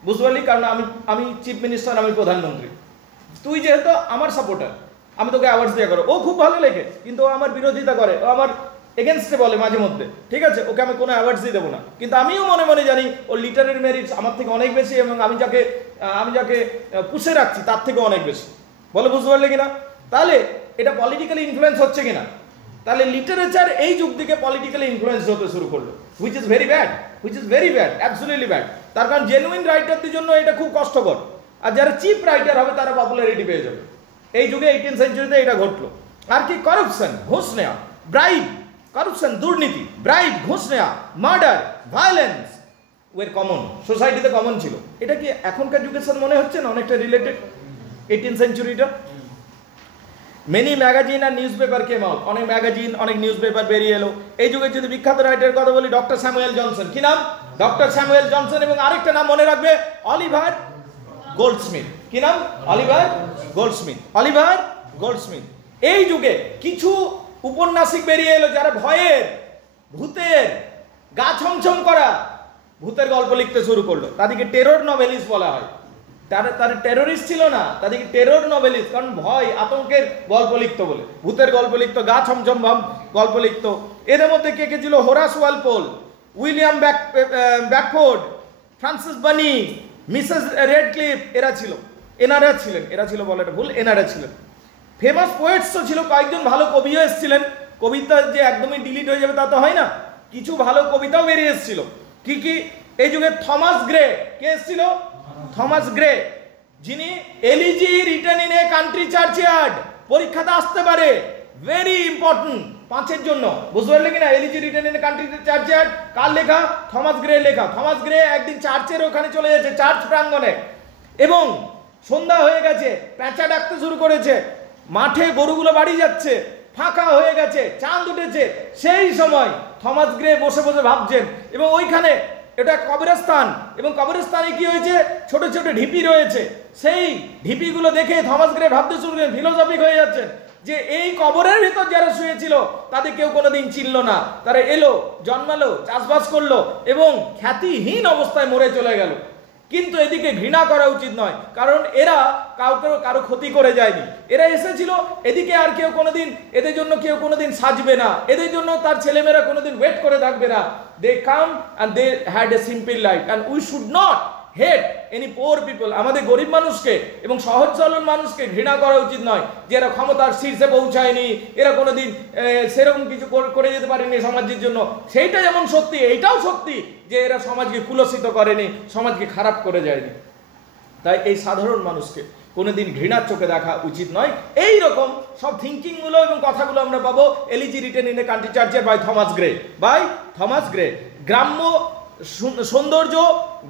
বুঝতে পারলি? কারণ আমি চিফ মিনিস্টার, আমি প্রধানমন্ত্রী, তুই যেহেতু আমার সাপোর্টার, আমি তোকে অ্যাওয়ার্ডস দেওয়া করো। ও খুব ভালো লেখে, কিন্তু ও আমার বিরোধিতা করে, ও আমার এগেনস্টে বলে মাঝে মধ্যে, ঠিক আছে? ওকে আমি কোনো অ্যাওয়ার্ডস দিয়ে দেবো না, কিন্তু আমিও মনে মনে জানি ও লিটারেরি মেরিটস আমার থেকে অনেক বেশি, এবং আমি যাকে পুষে রাখছি তার থেকে অনেক বেশি। বলো বুঝতে পারলে কিনা? তাহলে এটা পলিটিক্যালি ইনফ্লুয়েন্স হচ্ছে কিনা? তাহলে লিটারেচার এই যুগ থেকে পলিটিক্যালি ইনফ্লুয়েন্স হতে শুরু করলো, which is very bad, absolutely bad. তার কারণ জেনুইন রাইটারদের জন্য এটা খুব কষ্টকর, আর যারা চিপ রাইটার হবে তারা পপুলারিটি পেয়ে যাবে। এই যুগে 18th সেঞ্চুরিতে এটা ঘটলো। আর কি? করাপশন, ঘুষ নেওয়া, ব্রাইব, করাপশন, দুর্নীতি, ব্রাইব, ঘুষ নেওয়া, মার্ডার, ভায়োলেন্স ওয়ের কমন, সোসাইটিতে কমন ছিল। এটা কি এখনকার যুগের সাথে মনে হচ্ছে না অনেকটা রিলেটেড 18th সেঞ্চুরিটা? মেনি ম্যাগাজিন আর নিউজ পেপার কেম আউট, অনেক ম্যাগাজিন, অনেক নিউজ পেপার বেরিয়ে এলো। এই যুগে যদি বিখ্যাত রাইটারের কথা বলি, ডক্টর স্যামুয়েল জনসন। কি নাম? Doctor Samuel Johnson. এবং আরেকটা নাম মনে রাখবে, অলিভার গোল্ডস্মিথ। কি নাম? Oliver Goldsmith. এই যুগে কিছু উপন্যাসিক বেরিয়ে এলো যারা ভয়ের, ভূতের, গা ছমছম করা ভূতের গল্প লিখতে শুরু করলো। তাদেরকে টেরর নভেলিস্ট বলা হয়। তারা টেরোরিস্ট ছিল না, তাদেরকে টেরর নভেলিস্ট, কারণ ভয় আতঙ্কের গল্প লিখতো বলে, ভূতের গল্প লিখতো, গা ছমছম গল্প লিখতো। এদের মধ্যে কে কে ছিল? হোরাস ওয়ালপোল, উইলিয়াম ব্যাকফোর্ড, ফ্রান্সিস বানি, মিসেস রেডক্লিফ, এরা ছিল বলাটা ভুল, এনারা ছিলেন। ফেমাস পোয়েটসও ছিল, কয়েকজন ভালো কবিও এসেছিলেন। কবিতা যে একদমই ডিলিট হয়ে যাবে তা তো হয় না, কিছু ভালো কবিতাও বেরিয়ে এসেছিল। কি কি? এই যুগে থমাস গ্রে, কে এসেছিল? থমাস গ্রে, যিনি elegy written in a country churchyard, পরীক্ষাতে আসতে পারে, ভেরি ইম্পর্টেন্ট 5-এর জন্য, বুঝতে পারলে কিনা? Elegy written in a country churchyard কার লেখা? থমাস গ্রে লেখা। থমাস গ্রে একদিন চার্চের ওখানে চলে যাচ্ছে, চার্চ প্রাঙ্গণে, এবং সন্ধ্যা হয়ে গেছে, পেঁচা ডাকতে শুরু করেছে, মাঠে গরুগুলো বাড়ি যাচ্ছে, ফাঁকা হয়ে গেছে, চাঁদ উঠেছে। সেই সময় থমাস গ্রে বসে বসে ভাবছেন, এবং ওইখানে এটা কবরস্থান, এবং কবরস্থানে কি হয়েছে? ছোট ছোট ঢিপি রয়েছে। সেই ঢিপিগুলো দেখে থমাস গ্রে ভাবতে শুরু করেন, ফিলোসফিক হয়ে যাচ্ছেন, যে এই কবরের ভিতর যারা শুয়েছিল তাদের কেউ কোনোদিন চিনল না, তারা এলো, জন্মালো, চাষবাস করলো, এবং খ্যাতিহীন অবস্থায় মরে চলে গেল। কিন্তু এদিকে ঘৃণা করা উচিত নয়, কারণ এরা কারো ক্ষতি করে যায়নি। এরা এসেছিল, এদিকে আর কেউ কোনোদিন এদের জন্য কেউ কোনোদিন সাজবে না, এদের জন্য তার ছেলেমেয়েরা কোনোদিন ওয়েট করে থাকবে না। They came and they had a simple life, and we should not hate any poor people. আমাদের গরিব মানুষকে এবং সহজ সরল মানুষকে ঘৃণা করা উচিত নয়, যে এরা ক্ষমতার শীর্ষে পৌঁছায়নি, এরা কোনোদিন সেরকম কিছু করে যেতে পারেনি সমাজের জন্য। সেইটা যেমন সত্যি, এইটাও সত্যি যে এরা সমাজকে কুলসিত করেনি, সমাজকে খারাপ করে যায়নি। তাই এই সাধারণ মানুষকে কোনোদিন ঘৃণার চোখে দেখা উচিত নয়। এই রকম সব থিঙ্কিংগুলো এবং কথাগুলো আমরা পাবো elegy written in a country churchyard by Thomas Gray. গ্রাম্য সৌন্দর্য,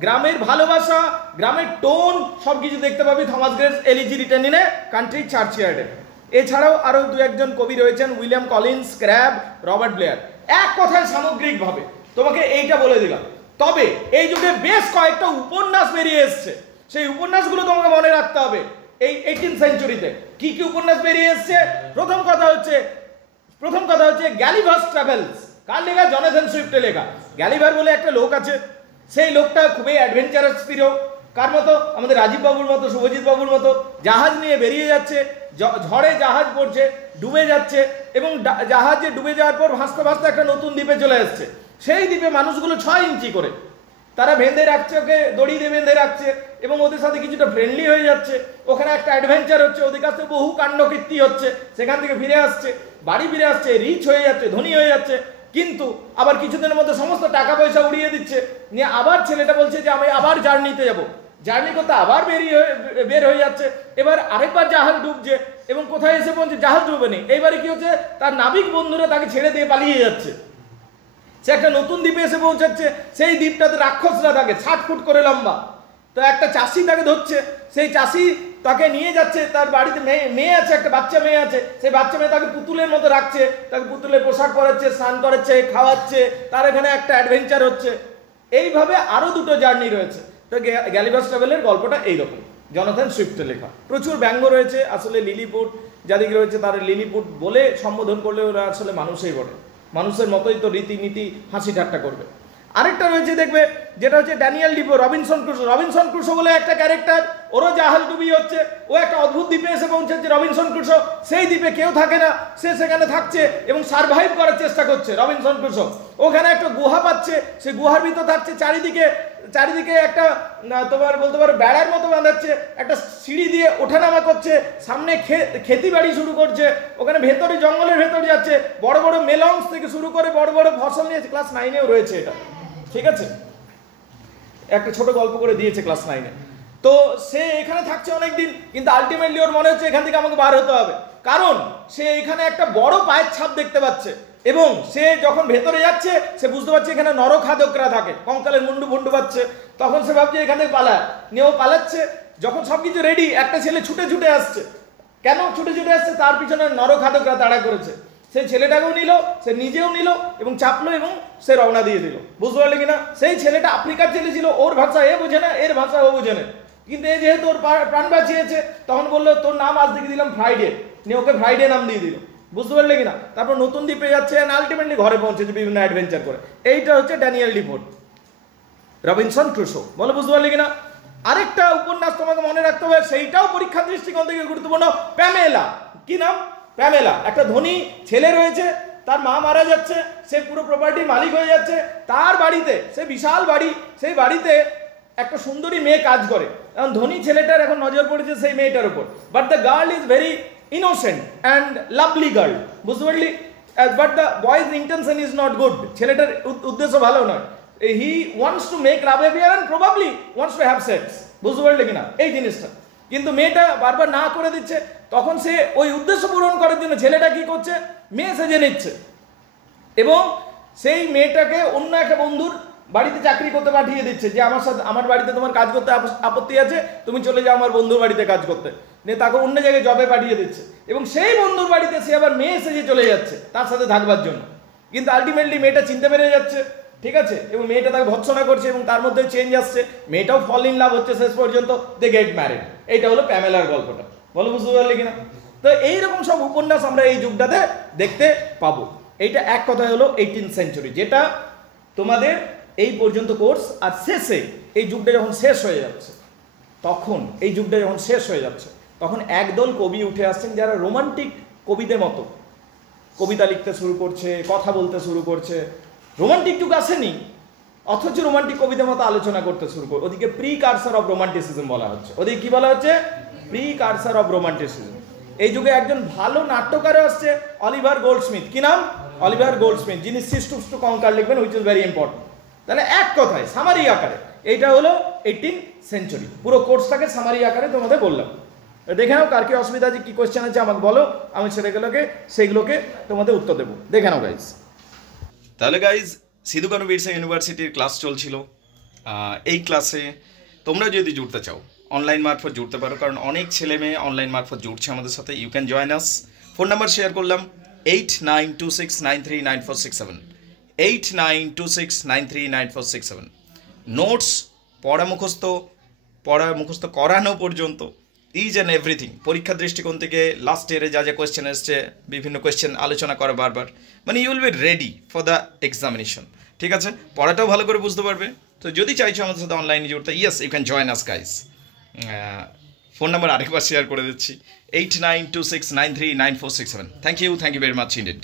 গ্রামের ভালোবাসা, গ্রামের টোন সবকিছু দেখতে পাবি Thomas Gray elegy written in a country চার্চইয়ার্ডে। এছাড়াও আরো দু একজন কবি রয়েছেন, William Collins, Crabbe, Robert Blair. এক কথায় সামগ্রিকভাবে তোমাকে এইটা বলে দিলাম। তবে এই যুগে বেশ কয়েকটা উপন্যাস বেরিয়ে এসছে, সেই উপন্যাসগুলো তোমাকে মনে রাখতে হবে। এই 18th সেঞ্চুরিতে কি কি উপন্যাস বেরিয়ে এসছে? প্রথম কথা হচ্ছে গ্যালিভার্স ট্রাভেলস। কার লেখা? জনাথন সুইফটের লেখা। গ্যালিভার বলে একটা লোক আছে, সেই লোকটা খুবই অ্যাডভেঞ্চারাস প্রিয়। কার মতো? আমাদের রাজীব বাবুর মতো, শুভজিৎ বাবুর মতো। জাহাজ নিয়ে বেরিয়ে যাচ্ছে, ঝড়ে জাহাজ পড়ছে, ডুবে যাচ্ছে, এবং জাহাজে ডুবে যাওয়ার পর ভাসতে ভাসতে একটা নতুন দ্বীপে চলে আসছে। সেই দ্বীপে মানুষগুলো 6 ইঞ্চি করে তারা বেঁধে রাখছে, ওকে দড়ি দিয়ে বেঁধে রাখছে, এবং ওদের সাথে কিছুটা ফ্রেন্ডলি হয়ে যাচ্ছে। ওখানে একটা অ্যাডভেঞ্চার হচ্ছে, ওদের কাছ থেকে বহু কাণ্ডকীর্তি হচ্ছে, সেখান থেকে ফিরে আসছে, বাড়ি ফিরে আসছে, রিচ হয়ে যাচ্ছে, ধনী হয়ে যাচ্ছে। কিন্তু আবার কিছুদিনের মধ্যে সমস্ত টাকা পয়সা উড়িয়ে দিচ্ছে, নিয়ে আবার ছেলেটা বলছে যে আমি আবার জার্নিতে যাব, জার্নি করতে আবার বের হয়ে যাচ্ছে। এবার আরেকবার জাহাজ ডুবছে, এবং কোথায় এসে পৌঁছে? জাহাজ ডুবে নেই। এইবারে কি হচ্ছে? তার নাবিক বন্ধুরা তাকে ছেড়ে দিয়ে পালিয়ে যাচ্ছে। সে একটা নতুন দ্বীপে এসে পৌঁছাচ্ছে, সেই দ্বীপটাতে রাক্ষসরা থাকে 60 ফুট করে লম্বা। তো একটা চাষি তাকে ধরছে, সেই চাষি তাকে নিয়ে যাচ্ছে, তার বাড়িতে মেয়ে আছে, একটা বাচ্চা মেয়ে আছে, সেই বাচ্চা মেয়ে তাকে পুতুলের মতো রাখছে, তাকে পুতুলের পোশাক পরাচ্ছে, স্নান করাচ্ছে, খাওয়াচ্ছে, তার এখানে একটা অ্যাডভেঞ্চার হচ্ছে। এইভাবে আরো দুটো জার্নি রয়েছে। তো গ্যালিভার্স ট্রাভেলের গল্পটা এইরকম, জনাথন সুইফটের লেখা। প্রচুর ব্যঙ্গ রয়েছে। আসলে লিলিপুট যাদিকে রয়েছে, তারা লিলিপুট বলে সম্বোধন করলে ওরা আসলে মানুষই বটে, মানুষের মতোই তো রীতিনীতি হাসি ঠাট্টা করবে। আরেকটা রয়েছে দেখবে, যেটা হচ্ছে Daniel depot, Robinson Crusoe. Robinson Crusoe বলে একটা ক্যারেক্টার, ওরও জাহাজ ডুবি হচ্ছে, ও একটা অদ্ভুত দ্বীপে এসে পৌঁছাচ্ছে রবিনসন ক্রুসো। সেই দ্বীপে কেউ থাকে না, সে সেখানে থাকছে এবং সার্ভাইভ করার চেষ্টা করছে রবিনসন ক্রুসো। ওখানে একটা গুহা পাচ্ছে, সে গুহার ভিতর থাকছে, চারিদিকে একটা তোমার বলতে পারো বেড়ার মতো বাঁধাচ্ছে, একটা সিঁড়ি দিয়ে ওঠানামা করছে, সামনে খেতি বাড়ি শুরু করছে, ওখানে ভেতরে জঙ্গলের ভেতরে যাচ্ছে, বড় বড় মেলন্স থেকে শুরু করে বড় বড় ফসল নিয়েছে। ক্লাস 9-এও রয়েছে এটা, ঠিক আছে, একটা ছোট গল্প করে দিয়েছে ক্লাস 9-এ। তো সে এখানে থাকছে অনেকদিন, কিন্তু আলটিমেটলি ওর মনে হচ্ছে এখান থেকে আমাকে বার হতে হবে, কারণ সে এখানে একটা বড় পায়ের ছাপ দেখতে পাচ্ছে। এবং সে যখন ভেতরে যাচ্ছে, সে বুঝতে পারছে এখানে নরখাদকরা থাকে, কঙ্কালের মুন্ডু ফুন্ডু পাচ্ছে। তখন সে ভাবছে এখান থেকে পালায়, নিয়েও পালাচ্ছে। যখন সবকিছু রেডি, একটা ছেলে ছুটে ছুটে আসছে। কেন ছুটে ছুটে আসছে? তার পিছনে নরখাদকরা তাড়া করেছে। সেই ছেলেটাকেও নিল, সে নিজেও নিল এবং চাপলো, এবং সে রওনা দিয়ে দিল। বুঝতে পারলে কিনা? সেই ছেলেটা আফ্রিকার ছেলে ছিল, ওর ভাষা এ বোঝে না, এর ভাষা ও বোঝে না, কিন্তু এ যেহেতু ওর প্রাণ বাঁচিয়েছে, তখন বললো তোর নাম আজ থেকে দিলাম ফ্রাইডে, নিয়ে ওকে ফ্রাইডে নাম দিয়ে দিল। বুঝতে পারলে কিনা? তারপর নতুন দ্বীপে যাচ্ছে, আলটিমেটলি ঘরে পৌঁছেছে বিভিন্ন অ্যাডভেঞ্চার করে। এইটা হচ্ছে ড্যানিয়েল ডিপো, রবিনসন ক্রুসো। বলো বুঝতে পারলে কিনা? আরেকটা উপন্যাস তোমাকে মনে রাখতে হবে, সেইটাও পরীক্ষা দৃষ্টিকোণ থেকে গুরুত্বপূর্ণ, প্যামেলা। কি নাম? প্যামেলা। একটা ধনী ছেলে রয়েছে, তার মা মারা যাচ্ছে, সে পুরো প্রপার্টির মালিক হয়ে যাচ্ছে। তার বাড়িতে, সে বিশাল বাড়ি, সেই বাড়িতে একটা সুন্দরী মেয়ে কাজ করে। এখন ধনী ছেলেটার এখন নজর পড়েছে সেই মেয়েটার উপর, but the girl is very innocent and lovely girl, বুঝতে পারলি? But the boys intention is not good, ছেলেটার উদ্দেশ্য ভালো নয়, he wants to make love affair and probably wants to have sex, বুঝতে পারলে কিনা এই জিনিসটা। কিন্তু মেয়েটা বারবার না করে দিচ্ছে, তখন সে ওই উদ্দেশ্য পূরণ করার জন্য ছেলেটা কি করছে, মেয়ে সেজে নিচ্ছে এবং সেই মেয়েটাকে অন্য একটা বন্ধুর বাড়িতে চাকরি করতে পাঠিয়ে দিচ্ছে, যে আমার সাথে আমার বাড়িতে তোমার কাজ করতে আপত্তি আছে, তুমি চলে যাও আমার বন্ধুর বাড়িতে কাজ করতে, নিয়ে তাকে অন্য জায়গায় জবে পাঠিয়ে দিচ্ছে এবং সেই বন্ধুর বাড়িতে সে আবার মেয়ে সেজে চলে যাচ্ছে তার সাথে থাকবার জন্য। কিন্তু আলটিমেটলি মেয়েটা চিনতে পেরে যাচ্ছে, ঠিক আছে, এবং মেয়েটা তাকে ভৎসনা করছে এবং তার মধ্যে চেঞ্জ আসছে, মেয়েটাও ফল ইন লাভ হচ্ছে শেষ পর্যন্ত, দে গেট ম্যারিড। এইটা হলো প্যামেলার গল্পটা, বলো বুঝতে পারলে কিনা? তো এইরকম সব উপন্যাস আমরা এই যুগটাতে দেখতে পাবো। এইটা এক কথা হলো 18th সেঞ্চুরি, যেটা তোমাদের এই পর্যন্ত কোর্স, আর শেষে এই যুগটা যখন শেষ হয়ে যাচ্ছে, তখন এই যুগটা যখন শেষ হয়ে যাচ্ছে তখন একদল কবি উঠে আসছেন যারা রোমান্টিক কবিদের মতো কবিতা লিখতে শুরু করছে, কথা বলতে শুরু করছে। রোমান্টিক যুগ আসেনি অথচ রোমান্টিক কবিদের মতো আলোচনা করতে শুরু করে, ওদিকে প্রি কারসার অফ রোমান্টিসিজম বলা হচ্ছে। ওদিকে কি বলা হচ্ছে? Pre cursor of romanticism. এই যুগে একজন ভালো নাট্যকারও আসছে, অলিভার গোল্ডস্মিথ। কি নাম? অলিভার গোল্ডস্মিথ, যিনি সিস্টুস টু কঙ্কার লিখবেন, হুইচ ইজ ভেরি ইম্পর্টেন্ট। তাহলে এক কথায় সামারি আকারে এইটা হলো 18th সেঞ্চুরি। পুরো কোর্সটাকে সামারি আকারে তোমাদের বললাম। দেখে নাও কার কি অসুবিধা আছে, কি কোয়েশ্চেন আছে আমাকে বলো, আমি সেইগুলোকে তোমাদের উত্তর দেবো। দেখে নাও গাইজ। তাহলে গাইজ সিধু কানু বিরসা ইউনিভার্সিটির ক্লাস চলছিল। এই ক্লাসে তোমরা যদি জুড়তে চাও অনলাইন মারফত জুড়তে পারো, কারণ অনেক ছেলে মেয়ে অনলাইন মারফত জুড়ছে আমাদের সাথে। You can join us. Phone number share করলাম 8926939467, 8926939467। নোটস পড়া মুখস্থ করানো পর্যন্ত ইজ অ্যান্ড এভরিথিং, পরীক্ষার দৃষ্টিকোণ থেকে লাস্ট ইয়ারে যা যা কোয়েশ্চেন এসছে, বিভিন্ন কোয়েশ্চেন আলোচনা করা বারবার, মানে you will be ready for the examination. ঠিক আছে, পড়াটাও ভালো করে বুঝতে পারবে। তো যদি চাইছো আমাদের সাথে অনলাইনে জুড়তে, yes you can join us guys. Phone number আরেকবার শেয়ার করে দিচ্ছি 8926939467। Thank you very much indeed.